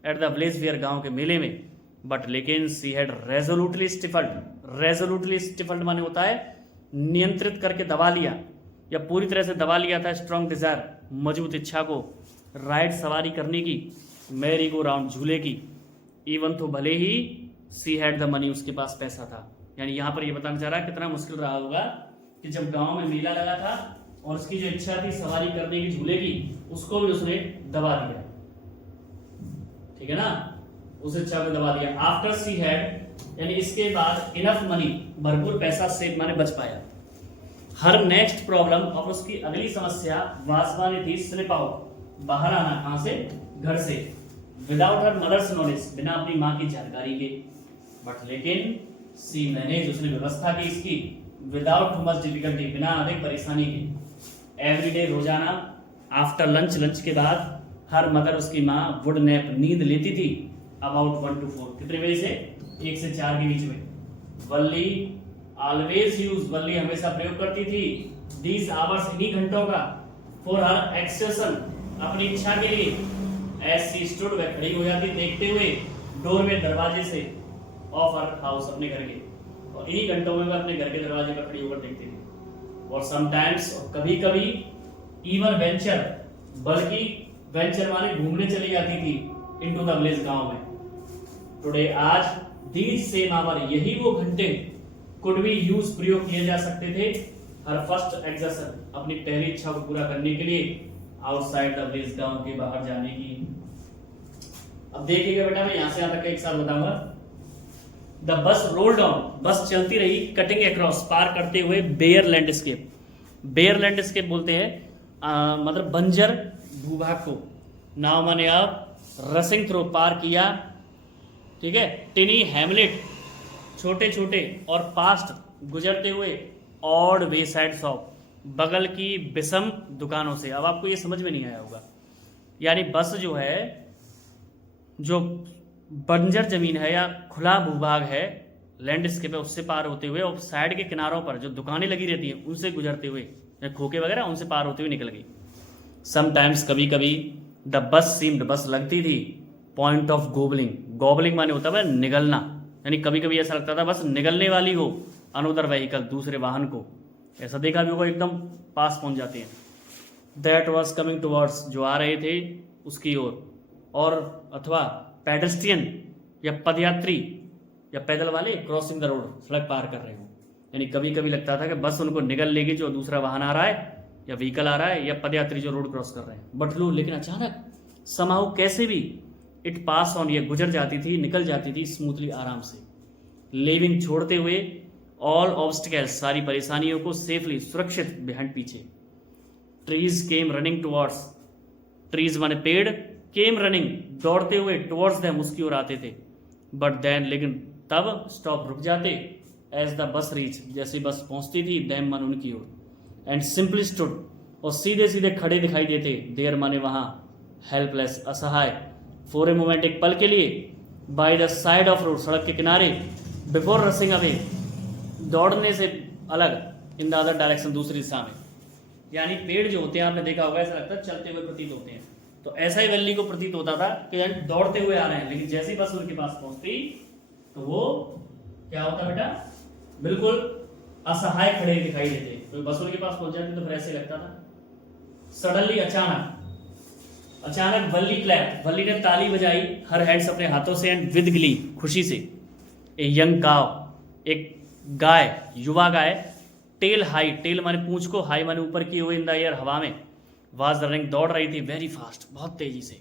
एट द विलेज फेयर, गांव के मेले में, बट लेकिन सी हैड रेजोल्यूटली स्टिफल्ड, रेजोल्यूटली स्टिफल्ड माने होता है नियंत्रित करके दबा लिया, या पूरी तरह से दबा लिया था, स्ट्रॉन्ग डिजायर, मजबूत इच्छा को, राइड, सवारी करने की, मैरी गो राउंड, झूले की, इवन तो भले ही सी हैड द मनी, उसके पास पैसा था, यानी यहां पर ये बताना चाह रहा है कितना मुश्किल रहा होगा कि जब गांव में मेला लगा था और उसकी जो इच्छा थी सवारी करने की, झूले की, उसको भी उसने दबा दिया। ठीक है ना, उस इच्छा को दबा दिया। आफ्टर सी हैड यानी इसके बाद इनफ मनी, भरपूर पैसा सेव माने बच पाया। हर नेक्स्ट प्रॉब्लम और उसकी अगली समस्या वासवानी थी स्लिप आउट, बाहर आना, कहां से, घर से, विदाउट हर मदर्स नॉलेज, बिना अपनी मां की जानकारी के। बट लेकिन सी मैनेज, उसने व्यवस्था की इसकी, विदाउट टू मच डिफिकल्टी, बिना अधिक परेशानी के। एवरीडे, रोजाना, आफ्टर लंच, लंच के बाद, हर मदर, उसकी माँ, वुड नैप, नींद लेती थी, अबाउट 1 to 4, कितने बजे से, 1 से 4 के बीच में। वल्ली ऑलवेज यूज, वल्ली हमेशा प्रयोग करती थी, दीज आवर्स, इन्हीं घंटों का, फॉर हर एक्सटेंशन, अपनी इच्छा के लिए। एज सी स्टूड, वह खड़ी हो जाती देखते हुए, डोर में, दरवाजे से, ऑफ हर हाउस, अपने घर के, और इन्हीं घंटों में वह अपने घर के दरवाजे पर खड़ी होकर देखती थी। और समटाइम्स, और कभी कभी, इवन वेंचर, बल्कि वेंचर माने घूमने चली जाती थी, इनटू द विलेज, गांव में। टुडे, आज, दीज सेम आवर, यही वो घंटे, कुड बी यूज, प्रयोग किए जा सकते थे, हर फर्स्ट एक्सर्शन, अपनी पहली इच्छा को पूरा करने के लिए, आउटसाइड द विलेज, गांव के बाहर जाने की। अब देखिएगा बेटा, मैं यहां से यहां तक एक साथ बताऊंगा। द बस रोल्ड ऑन, बस चलती रही, कटिंग अक्रॉस, पार करते हुए, बेयर लैंडस्केप। बेयर लैंडस्केप बोलते हैं मतलब बंजर भूभाग को। नाउ माने आप, रसिंग थ्रो, पार किया, ठीक है। टिनी हैमलेट, छोटे छोटे, और पास्ट, गुजरते हुए, ऑड वे साइड शॉप, बगल की विषम दुकानों से। अब आपको ये समझ में नहीं आया होगा, यानी बस जो है, जो बंजर जमीन है या खुला भूभाग है, लैंडस्केप है, उससे पार होते हुए, और साइड के किनारों पर जो दुकानें लगी रहती हैं उनसे गुजरते हुए, या खोखे वगैरह, उनसे पार होते हुए निकल गई। समटाइम्स, कभी कभी, द बस सीम्ड, बस लगती थी, पॉइंट ऑफ गोबलिंग, गोबलिंग माने होता है निगलना, यानी कभी कभी ऐसा लगता था बस निगलने वाली हो, अनदर व्हीकल, दूसरे वाहन को। ऐसा देखा भी होगा, एकदम पास पहुंच जाते हैं। दैट वॉज कमिंग टुवर्ड्स, जो आ रहे थे उसकी ओर, और अथवा पेडेस्ट्रियन, या पदयात्री, या पैदल वाले, क्रॉसिंग द रोड, सड़क पार कर रहे हो। यानी कभी कभी लगता था कि बस उनको निगल लेगी, जो दूसरा वाहन आ रहा है, या व्हीकल आ रहा है, या पदयात्री जो रोड क्रॉस कर रहे हैं। बट लो, लेकिन अचानक, समाउ, कैसे भी, इट पास ऑन, ये गुजर जाती थी, निकल जाती थी, स्मूथली, आराम से, लिविंग, छोड़ते हुए, ऑल ऑब्स्टिकल्स, सारी परेशानियों को, सेफली, सुरक्षित, बिहाइंड, पीछे। Trees came running towards, trees माने पेड़, केम रनिंग, दौड़ते हुए, टुवर्ड्स देम, उसकी ओर आते थे। बट देन, लेकिन तब, स्टॉप, रुक जाते, एज द बस रीच, जैसे बस पहुंचती थी, देम मन, उनकी ओर, एंड सिंपली स्टूड, और सीधे सीधे खड़े दिखाई देते, देयर माने वहां, हेल्पलेस, असहाय, फॉर ए मोमेंट, एक पल के लिए, by the side of road, सड़क के किनारे, बिफोर रसिंग अवे, दौड़ने से अलग, इन द अदर डायरेक्शन, दूसरी दिशा में। यानी पेड़ जो होते हैं, आपने देखा होगा, ऐसा लगता है चलते हुए प्रतीत होते हैं, तो ऐसा ही वैली को प्रतीत होता था कि दौड़ते हुए आ रहे हैं, लेकिन जैसे ही बस उनके पास पहुंचती, तो वो क्या होता बेटा, बिल्कुल असहाय खड़े दिखाई देते। तो बस उनके पास पहुंच जाती तो फिर ऐसे लगता था। सडनली, अचानक, अचानक, वल्ली क्लैप, वल्ली ने ताली बजाई, हर हैंड्स, अपने हाथों से, एंड विद ग्ली, खुशी से। ए यंग काव, एक गाय, युवा गाय, टेल हाई, टेल माने पूंछ को, हाई माने ऊपर की हुई, इन द एयर, हवा में, वाज रनिंग, दौड़ रही थी, वेरी फास्ट, बहुत तेजी से।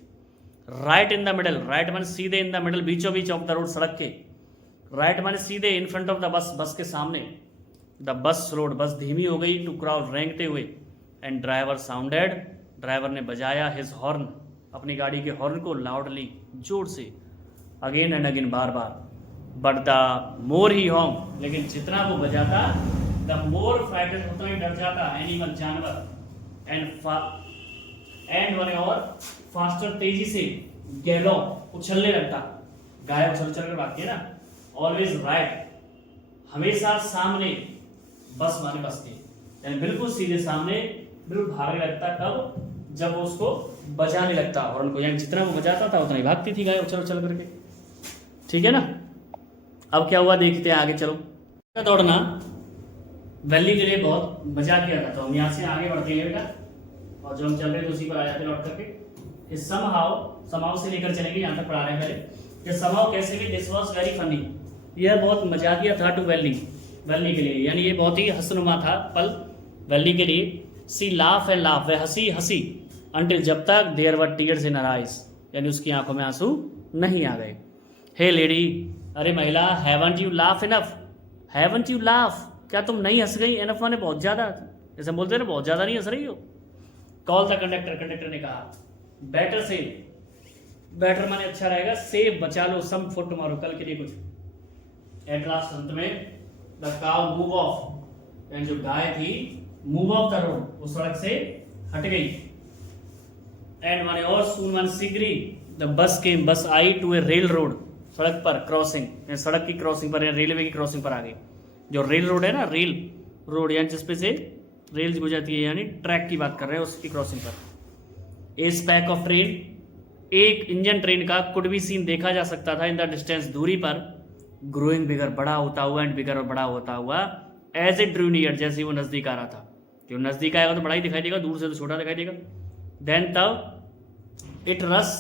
Right in the middle, right माने सीधे, इन द मिडल, बीचों बीच, ऑफ द रोड, सड़क के, राइट माने सीधे, in front of the bus, बस के सामने। द बस रोड, बस धीमी हो गई, टू क्राउड, रेंगते हुए, एंड ड्राइवर साउंडेड, ड्राइवर ने बजाया, हिज हॉर्न, अपनी गाड़ी के हॉर्न को, लाउडली, जोर से, again and again, bar bar. But the more he horn, लेकिन जितना वो बजाता, द मोर फ्राइटेड, उतना ही डर जाता, एनिमल, जानवर, एंड वन और फास्टर, तेजी से, गैलो, उछलने लगता, गाय उछल उछल कर भागती है ना। ऑलवेज राइट, हमेशा सामने, बस माने बस के, यानी बिल्कुल सीधे सामने, बिल्कुल भागने लगता। कब? जब वो उसको बजाने लगता हॉर्न को, यानी जितना वो बजाता था उतना ही भागती थी गाय उछल उछल करके। ठीक है ना। अब क्या हुआ देखते हैं, आगे चलो। दौड़ना वैली के लिए बहुत मजा किया था, तो हम यहाँ से आगे बढ़ते हैं बेटा, और जो हम चल रहे थे उसी पर आ जाते लौट करके। समहाउ से लेकर चलेंगे, यहाँ तक पढ़ा रहे हैं पहले। समहाउ कैसे भी, दिस वॉज वेरी फनी, यह बहुत मजाकिया था टू वैली के लिए, यानी ये बहुत ही हंसनुमा था पल वैली के लिए। सी लाफ एंड लाफ, वह हंसी हंसी, अंटिल, जब तक, there were tears in her eyes, यानी उसकी आंखों में आंसू नहीं आ गए। हे लेडी, अरे महिला, haven't you laugh enough, haven't you laugh, क्या तुम नहीं हंस गई? एनफ माने बहुत ज़्यादा, जैसे बोलते हैं ना बहुत ज़्यादा नहीं हंस रही हो। कॉल द कंडक्टर, कंडक्टर ने कहा। बेटर से, बेटर माने अच्छा रहेगा, सेव बचा लो, सम फॉर टुमारो, कल के लिए कुछ। एट लास्ट अंत में the cow move of, and जो गाय थी मूव ऑफ द रोड, वो सड़क से हट गई। एंड माने और, सून माने शीघ्र, द बस केम, बस आई टू ए रेल रोड, सड़क पर क्रॉसिंग, सड़क की क्रॉसिंग पर या रेलवे की क्रॉसिंग पर आ गई। जो रेल रोड है ना, रेल रोड यानी जिसपे से रेल गुजरती है, यानी ट्रैक की बात कर रहे हैं, उसकी क्रॉसिंग पर। ए स्पैक ऑफ ट्रेन, एक इंजन ट्रेन का कुड बी सीन, देखा जा सकता था, इन द डिस्टेंस, दूरी पर, ग्रोइंग बिगर, बड़ा होता हुआ, एंड बिगर, और बड़ा होता हुआ, एज इट ड्रू नियर, जैसे वो नजदीक आ रहा था। जो नजदीक आएगा तो बड़ा ही दिखाई देगा, दूर से तो छोटा दिखाई देगा। देन तब इट रस,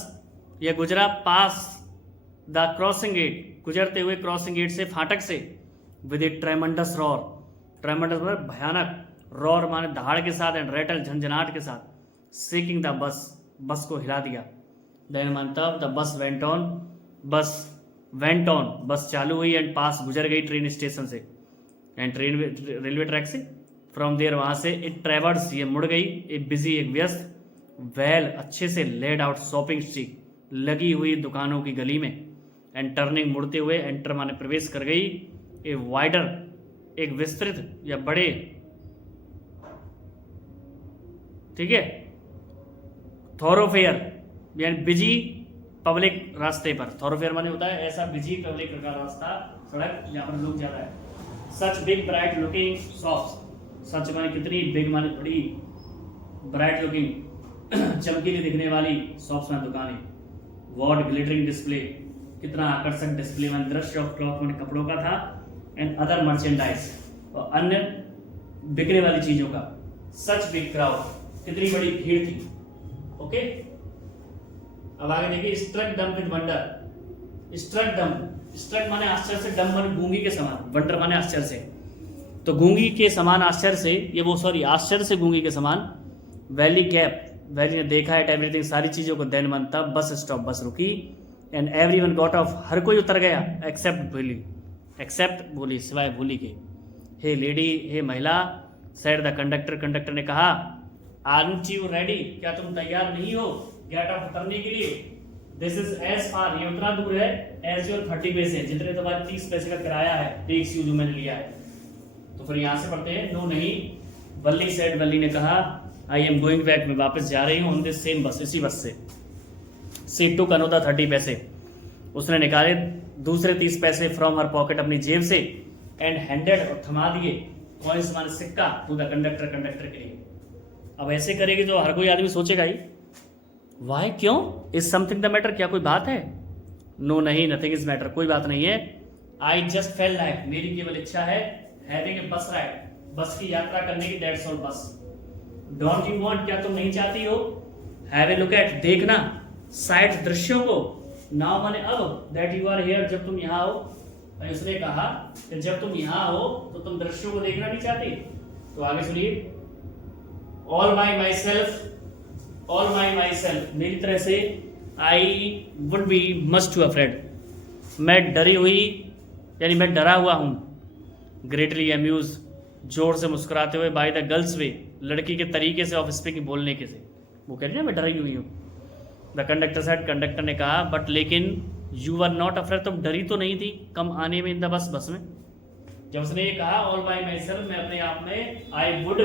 यह गुजरा, पास द क्रॉसिंग गेट, गुजरते हुए क्रॉसिंग गेट से, फाटक से, विद ए ट्रेमेंडस रॉर, ट्रेमेंडस मतलब भयानक, रॉर माने दहाड़ के साथ, एंड रेटल झंझनाट के साथ, सेकिंग द बस, बस को हिला दिया। देन मान तब द बस वेंट ऑन, बस वेंट ऑन, बस चालू हुई, एंड पास, गुजर गई ट्रेन स्टेशन से, एंड ट्रेन रेलवे ट्रैक से। फ्रॉम देयर, वहाँ से, इट ट्रेवर्स, ये मुड़ गई, एक बिजी, एक व्यस्त, वेल, अच्छे से, लेड आउट शॉपिंग स्ट्रीट, लगी हुई दुकानों की गली में, एंड टर्निंग, मुड़ते हुए, एंटर माने प्रवेश कर गई, ए वाइडर, एक विस्तृत या बड़े, ठीक है, थॉरोफेयर यानी बिजी पब्लिक रास्ते पर। थॉरोफेयर माने होता है ऐसा बिजी पब्लिक का रास्ता, सड़क जहाँ पर लोग ज्यादा है। Such big bright looking shops, such माने कितनी, बिग माने बड़ी, ब्राइट लुकिंग चमकीली दिखने वाली, शॉप्स में दुकानें। वॉट ग्लिटरिंग डिस्प्ले, कितना आकर्षक डिस्प्ले में, दृश्य ऑफ क्लॉथ में कपड़ों का था, एंड अदर मर्चेंडाइज, और अन्य बिकने वाली चीजों का। सच बिग क्राउड, कितनी बड़ी भीड़ थी। ओके, अब आगे देखिए, स्ट्रक डम विद वंडर, स्ट्रक डम, स्ट्रक माने आश्चर्य से, डम माने गूंगी के समान, वंडर माने आश्चर्य से, तो गूंगी के समान आश्चर्य से, ये वो सॉरी आश्चर्य से गूंगी के समान। वैली गैप, वैली ने देखा एट एवरीथिंग, सारी चीजों को। देन मन तब बस स्टॉप, बस रुकी, एंड एवरीवन गॉट ऑफ, हर कोई उतर गया, एक्सेप्ट भूली, एक्सेप्ट भूली, सिवाय भूली के। हे लेडी, हे महिला, सेड द कंडक्टर, कंडक्टर ने कहा। आरंट यू रेडी, क्या तुम तैयार नहीं हो गेट ऑफ, उतरने के लिए? दिस इज एज फार, ये उतना दूर है, एज योर 30 पैसे, जितने तुम्हारे 30 पैसे का किराया है, टेक्स यू, जो मैंने लिया है। तो फिर यहां से पढ़ते हैं, नो नहीं, वल्ली सेड, वल्ली ने कहा, आई एम गोइंग बैक, मैं वापस जा रही हूँ, ऑन दिस सेम बस, इसी बस से। सी टू कनोदा 30 पैसे, उसने निकाले दूसरे 30 पैसे फ्रॉम हर पॉकेट, अपनी जेब से, एंड हैंडेड, और थमा दिए, कॉइंस माने सिक्का, टू द कंडक्टर, कंडक्टर के लिए। अब ऐसे करेगी तो हर कोई आदमी सोचेगा ही, वाई, क्यों, इज समथिंग द मैटर, क्या कोई बात है? नो नहीं, नथिंग इज मैटर, कोई बात नहीं है। आई जस्ट फेल लाइक, मेरी केवल इच्छा है, हैविंग ए बस राइड, बस की यात्रा करने की, दैट्स ऑल, बस। डोंट यू वांट, क्या तुम नहीं चाहती हो? हैव ए लुक एट, देखना, साइड, दृश्यों को, नाउ माने अब, दैट यू आर हियर, जब तुम यहाँ हो। उसने कहा कि जब तुम यहाँ हो तो तुम दृश्यों को देखना नहीं चाहती। तो आगे सुनिए, all my my self, all my self, मेरी तरह से, I would be much to afraid, मैं डरी हुई, यानी मैं डरा हुआ हूँ। ग्रेटली अम्यूज, जोर से मुस्कुराते हुए, बाय द गर्ल्स वे, लड़की के तरीके से, ऑफ स्पीकिंग, बोलने के से, वो कह रही है मैं डरी हुई हूँ। द कंडक्टर सेड, कंडक्टर ने कहा, बट लेकिन, यू आर नॉट अफ्रेड, तुम डरी तो नहीं थी कम आने में, इन द बस, बस में। जब उसने ये कहा ऑल बाय माई सेल्फ, मैं अपने आप में, I would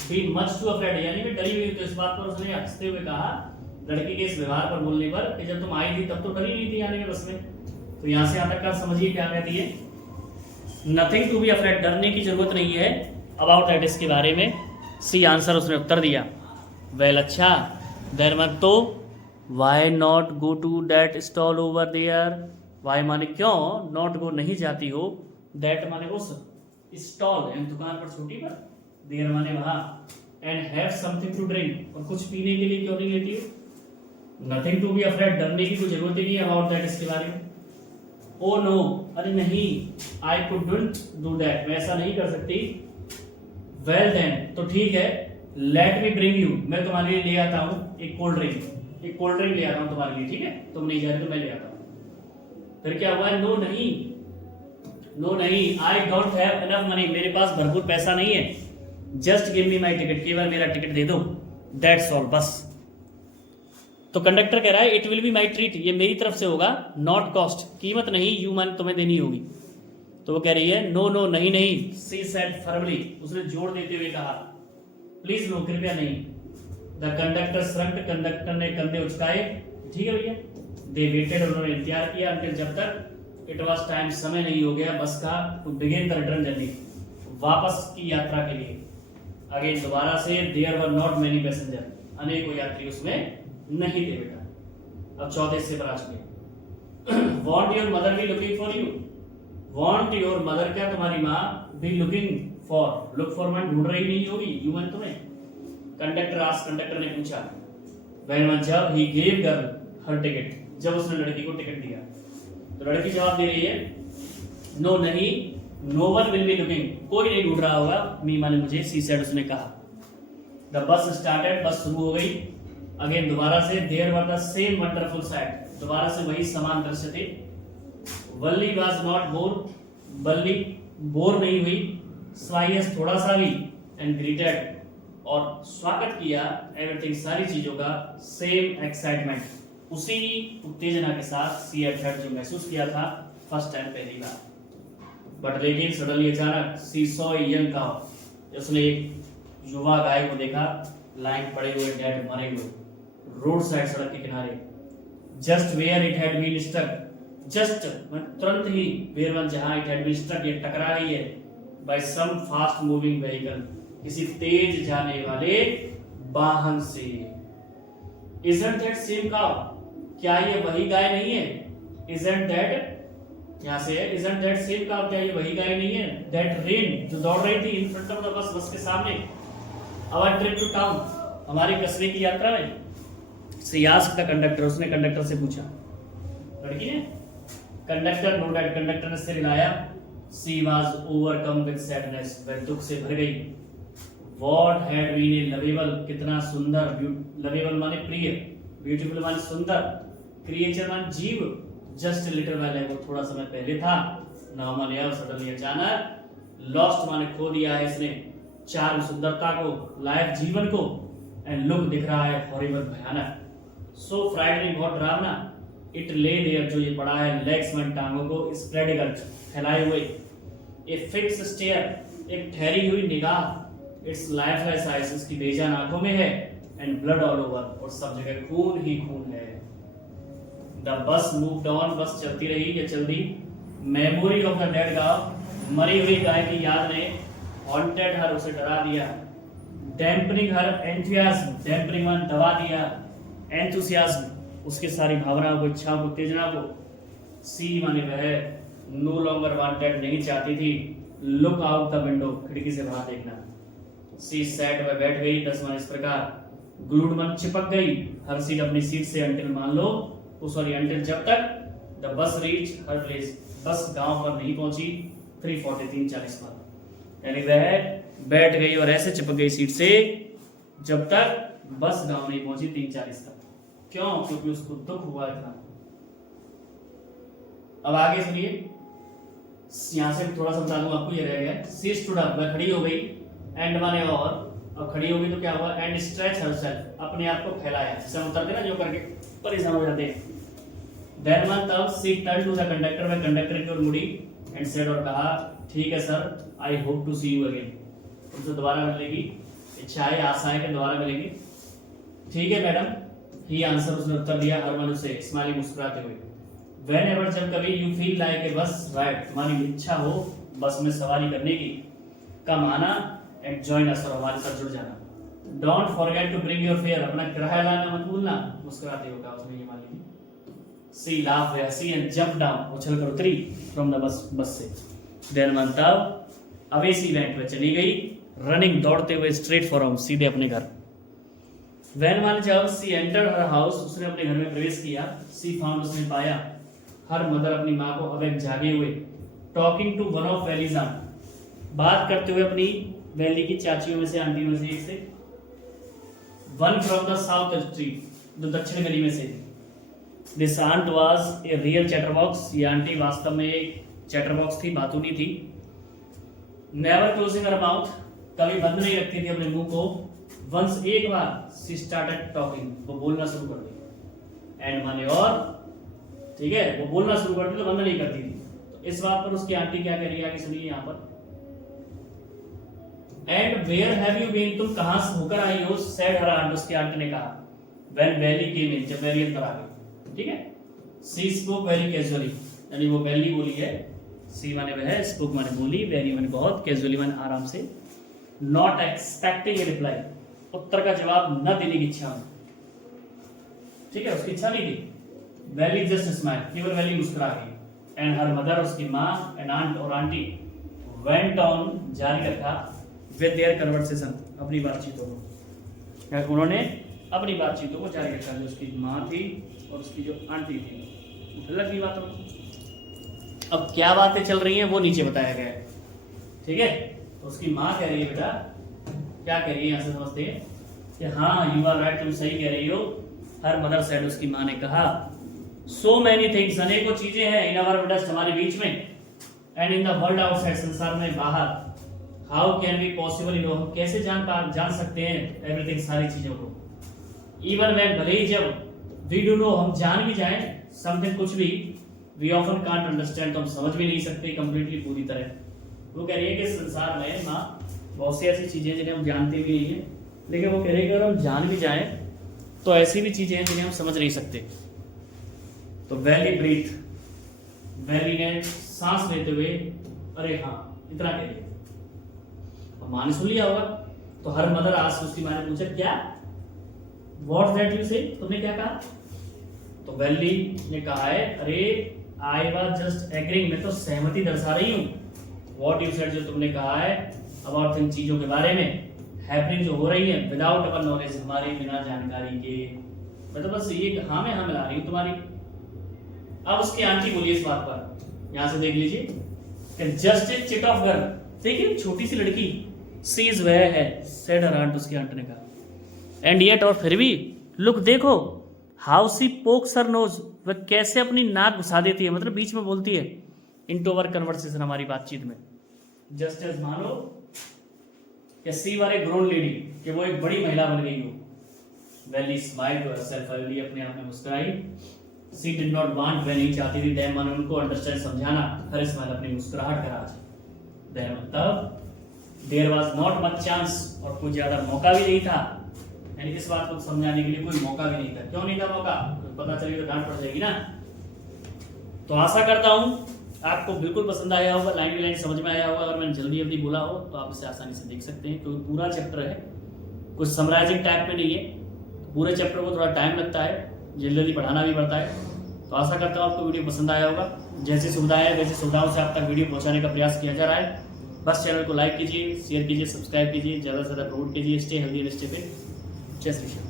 be much to afraid, यानी मैं डरी हुई, तो इस बात पर उसने हंसते हुए कहा, लड़की के इस व्यवहार पर, बोलने पर, कि जब तुम आई थी तब तो डरी नहीं थी आने में बस में। तो यहाँ से यहाँ तक का समझिए क्या कहती है, नथिंग टू बी अफ्रेड, डरने की जरूरत नहीं है, अबाउट दैट, इसके बारे में। सी आंसर, उसने उत्तर दिया। वेल, अच्छा, देर मत तो, why not go to that stall over there, why माने क्यों, नॉट गो नहीं जाती हो, दैट माने उस, स्टॉल यानी दुकान पर, छोटी पर, देयर माने वहां, and have something to drink, और कुछ पीने के लिए क्यों नहीं लेती हो? नथिंग टू बी अफ्रेड, डरने की कोई जरूरत ही नहीं है, अबाउट दैट, इसके बारे में। ओ नो, अरे नहीं, आई कुडंट डू दैट, मैं ऐसा नहीं कर सकती। वेल देन, तो ठीक है, लेट मी ब्रिंग यू, मैं तुम्हारे लिए ले आता हूँ एक कोल्ड ड्रिंक, एक कोल्ड ड्रिंक ले आता हूँ तुम्हारे लिए, ठीक है, तुम नहीं जा रहे तो मैं ले आता हूँ। फिर क्या हुआ, नो नहीं, नो नहीं, I don't have enough money, मेरे पास भरपूर पैसा नहीं है, just give me my ticket, केवल मेरा टिकट दे दो, दैट्स ऑल, बस। तो कंडक्टर कह रहा है it will be my treat, ये मेरी तरफ से होगा, नॉट कॉस्ट, कीमत नहीं, यू मन तुम्हें देनी होगी। तो वो कह रही है नो नो, नहीं नहीं, सी सेड फर्मली, उसने जोर देते हुए कहा, प्लीज नो, कृपया नहीं। द कंडक्टर श्रंक्ड, कंडक्टर ने कंधे उचकाए, ठीक है भैया। दे वेटेड, उन्होंने इंतजार किया, अंटिल जब तक इट वाज टाइम, समय नहीं हो गया बस का, to begin the return journey, वापस की यात्रा के लिए। अगेन दोबारा से, there were not many passenger, अनेकों यात्री उसमें नहीं थे बेटा। अब चौथे से बराज में, want your mother be looking for you, want your mother, क्या तुम्हारी माँ, be looking for, look for मन ढूंढ रही नहीं होगी, यू मन तुम्हें। कंडक्टर आस्क, कंडक्टर ने पूछा, व्हेन, जब, he gave girl her ticket, जब उसने लड़की को टिकट दिया। तो लड़की जवाब दे रही है, नो नहीं, no one will be looking, कोई नहीं ढूंढ रहा होगा, मीमा ने मुझे, सी सेड, उसने कहा। द बस स्टार्टेड, बस शुरू हो गई। अगेन दोबारा से, there were the same wonderful sight, दोबारा से वही समान दृश्य थे। Valli was not bore, Balli bore नहीं हुई, स्वाइस थोड़ा सा भी, एंड ग्रीटेड, और स्वागत किया, एवरीथिंग सारी चीजों का, सेम एक्साइटमेंट, उसी उत्तेजना के साथ, सी हैड फेल्ट, जो महसूस किया था फर्स्ट टाइम, पहली बार। बट लेकिन सडनली अचानक, सी सॉ ए यंग काउ, उसने एक युवा गाय को देखा, लाइन पड़े हुए, डेड, मरे हुए, रोड साइड, सड़क के किनारे। Just where it had been struck, just तुरंत ही, वेयर वन, जहां इट हैड बीन स्ट्रक, ये टकरा रही है, by some fast moving vehicle, किसी तेज जाने वाले वाहन से। Isn't that same cow, क्या ये वही गाय नहीं है, Isn't that, यहाँ से है, Isn't that same cow, क्या ये वही गाय नहीं है, That ran, जो दौड़ रही थी, in front of the bus, बस के सामने, our trip to town, हमारी कस्बे की यात्रा में। She asked the conductor, उसने कंडक्टर से पूछा, लड़की ने। कंडक्टर नो डैट, कंडक्टर ने सिर हिलाया। She was overcome with sadness, वह दुख से भर गई। What had been a lovable, कितना सुंदर, lovable माने प्रिय, beautiful माने सुंदर, creature माने जीव, just a little while ago, थोड़ा समय पहले था, now माने अब, suddenly अचानक, lost माने खो दिया है इसने, charm सुंदरता को, life जीवन को, and look दिख रहा है horrible, भयानक, so frightening, बहुत डरावना, it lay there, जो ये पड़ा है, legs माने टांगों को, spread eagle, फैलाए हुए, a fixed stare, एक ठहरी हुई निगाह, इट्स लाइफलेस आइज, इसकी बेजान आंखों में है, एंड ब्लड ऑल ओवर, और सब जगह खून ही खून है। द बस मूव्ड ऑन, बस चलती रही या चल दी। Memory of the dead cow, मरी हुई गाय की याद ने, हॉन्टेड हर, उसे डरा दिया। डैम्पनिंग हर एंथुसियाज्म, डैम्पनिंग वन दबा दिया, एंथुसियाज्म, उसके सारी भावनाओं को, इच्छाओं को, उत्तेजना को। सी माने वह नो लॉन्गर वांटेड, नहीं चाहती थी, लुक आउट द विंडो, खिड़की से बाहर देखना। सी सैट, वह बैठ गई, 10 मान इस प्रकार, ग्लूड मन चिपक गई, हर सीट अपनी सीट से, अंटिल मान लो, सॉरी अंटिल जब तक, the bus reach her place, बस गांव पर नहीं पहुंची, 3:43 40 पर, यानी वह बैठ गई और ऐसे चिपक गई सीट से जब तक बस गांव नहीं पहुंची 3:40 तक। क्यों? क्योंकि उसको दुख हुआ था। अब आगे सुनिए, यहां से थोड़ा सा बता दूं आपको, ये रह गया। सी स्टूड अप, वह खड़ी हो गई, एंड माने और, अब खड़ी हो गई तो क्या हुआ, एंड स्ट्रेच हरसेल्फ, अपने आप को फैलाया, जैसे हम उतरते ना जो करके परेशान हो जाते हैं। देन वन, तब she turn to the conductor, वह कंडक्टर की ओर मुड़ी, एंड सेड, और कहा, ठीक है sir, I hope to see you again, तुमसे दोबारा मिलने की इच्छा है, आशा है कि दोबारा मिलेंगे। ठीक है मैडम, ही आंसर, उसने उत्तर दिया, हर मन से, स्माइलिंग, मुस्कुराते हुए। वेन एवर, जब कभी, यू फील लाइक ए बस राइड, तुम्हारी इच्छा हो बस में सवारी करने की, कम आना, एंड जॉइन अस, और हमारे साथ जुड़ जाना। Don't forget to bring your fare, अपना किराया लाना मत भूलना, मुस्कुराते हुए कहा उसने, ये मान लीजिए। सी लाफ, वे हंसी, एंड जंप डाउन, उछल कर उतरी, फ्रॉम द बस से। देन वन, तब अवे सी वेंट, वह चली गई, रनिंग, दौड़ते हुए, स्ट्रेट फॉर होम, सीधे अपने घर। वेन वन, जब सी एंटर्ड हर हाउस, उसने अपने घर में प्रवेश किया, सी फाउंड, उसने पाया, हर मदर, अपनी माँ को, अवेक, जागे हुए, talking to one of Valli's aunt, बात करते हुए अपनी वैली की चाचियों में से, आंटियों में से एक से। One from the south street, जो दक्षिण गली में से थी। This aunt was a real chatterbox, ये आंटी वास्तव में एक चैटरबॉक्स थी, बातूनी थी। नेवर क्लोजिंग हर माउथ, कभी बंद नहीं रखती थी अपने मुंह को। वंस, एक बार, शी स्टार्टेड टॉकिंग, वो बोलना शुरू कर दी। एंड माने और, ठीक है, वो बोलना शुरू करती तो बंद नहीं करती थी। तो इस बात पर उसकी आंटी क्या कह रही है आगे सुनिए यहाँ पर। And where have you been, तुम कहां से होकर आई हो, सेड हर आंट, उसकी आंटी ने कहा। व्हेन वैली केम इन, जब वैली अंदर आ गई, ठीक है। शी स्पोक वेरी कैजुअली, यानी वो वैली बोली है, सी माने वह है, स्पोक माने बोली, वेरी माने बहुत, कैजुअली माने आराम से। नॉट एक्सपेक्टिंग ए रिप्लाई, उत्तर का जवाब न देने की इच्छा में, ठीक है, उसकी इच्छा नहीं थी। वैली जस्ट स्माइल, केवल वैली मुस्कुरा गई। एंड हर मदर, उसकी माँ, एंड आंट और आंटी, वेंट ऑन, जारी रखा, विद देयर कन्वर्सेशन, अपनी बातचीतों को, उन्होंने अपनी बातचीतों को जारी रखा। जो उसकी माँ थी और उसकी जो आंटी थी, अलग की बातों। अब क्या बातें चल रही हैं वो नीचे बताया गया है, ठीक है। तो उसकी माँ कह रही है, बेटा क्या कह रही है, यहाँ से समझते हैं कि हाँ यू आर राइट, तुम सही कह रही हो। हर मदर सेड, उसकी माँ ने कहा, सो मैनी थिंग्स, अनेकों चीजें हैं, इन आवर मिडस्ट, हमारे बीच में, and in the world outside, संसार में बाहर। How can be possible know, हम कैसे जान सकते हैं एवरीथिंग, सारी चीजों को। इवन व्हेन, भले ही जब, वी डू नो, हम जान भी जाएं, समथिंग कुछ भी, वी ऑफन कांट अंडरस्टैंड, तो हम समझ भी नहीं सकते कंप्लीटली, पूरी तरह। वो कह रही है कि संसार में माँ बहुत सी ऐसी चीजें जिन्हें हम जानते भी नहीं है, लेकिन वो कह रही है कि अगर हम जान भी जाएं तो ऐसी भी चीजें हैं जिन्हें हम समझ नहीं सकते। तो वैली ब्रीथ, वैली ने सांस लेते हुए, अरे हाँ, इतना कह रही। माँ ने सुन लिया होगा। तो हर मदर आज उसकी माँ ने पूछा, क्या, व्हाट दैट यू से, तुमने क्या कहा। तो वैली ने कहा है, अरे आई वाज जस्ट एग्रीइंग, मैं तो सहमति दर्शा रही हूँ। व्हाट यू सेड, जो तुमने कहा है, अबाउट इन चीजों के बारे में, हैपनिंग जो हो रही है, विदाउट अवर नॉलेज, हमारे बिना जानकारी के, मैं तो बस ये हाँ में हाँ मिला रही हूँ तुम्हारी। अब उसकी आंटी बोली इस बात पर, यहां से देख लीजिए, just a chit of girl, देखिए छोटी सी लड़की, सी इज वह है, सेड हर आंट, उसकी आंटी ने कहा। एंड येट, और फिर भी, लुक देखो, how she pokes her nose, वह कैसे अपनी नाक घुसा देती है, मतलब बीच में बोलती है, इनटू अवर कन्वर्सेशन, हमारी बातचीत में। जस्ट एज, मानो कि सी वर ए ग्रोन लेडी, कि वो एक बड़ी महिला बन गई हो। Valli smiled to herself, Valli अपने आप में मुस्कुराई। सी डिड नॉट वांट, वह नहीं चाहती थी, देम मानो उनको अंडरस्टैंड, समझाना, हर स्माइल, अपनी मुस्कुराहट का राज। देम, तब, there was not much chance, और कुछ ज्यादा मौका भी नहीं था, यानी इस बात को समझाने के लिए कोई मौका भी नहीं था। क्यों नहीं था मौका, पता चली तो डांट पड़ जाएगी ना। तो आशा करता हूँ आपको बिल्कुल पसंद आया होगा, लाइन बाई लाइन समझ में आया होगा। अगर मैंने जल्दी बोला हो तो आप इसे आसानी से देख सकते हैं, क्योंकि पूरा चैप्टर है, कुछ समराइजिंग टाइप में नहीं है। तो पूरे चैप्टर को थोड़ा टाइम लगता है, जल्दी पढ़ाना भी पड़ता है। तो आशा करता हूँ आपको वीडियो पसंद आया होगा। जैसी सुविधाएं है वैसी सुविधाओं से आप तक वीडियो पहुँचाने का प्रयास किया जा रहा है। बस चैनल को लाइक कीजिए, शेयर कीजिए, सब्सक्राइब कीजिए, ज़्यादा से ज़्यादा प्रमोट कीजिए। Stay healthy and stay fit. जय श्री कृष्ण।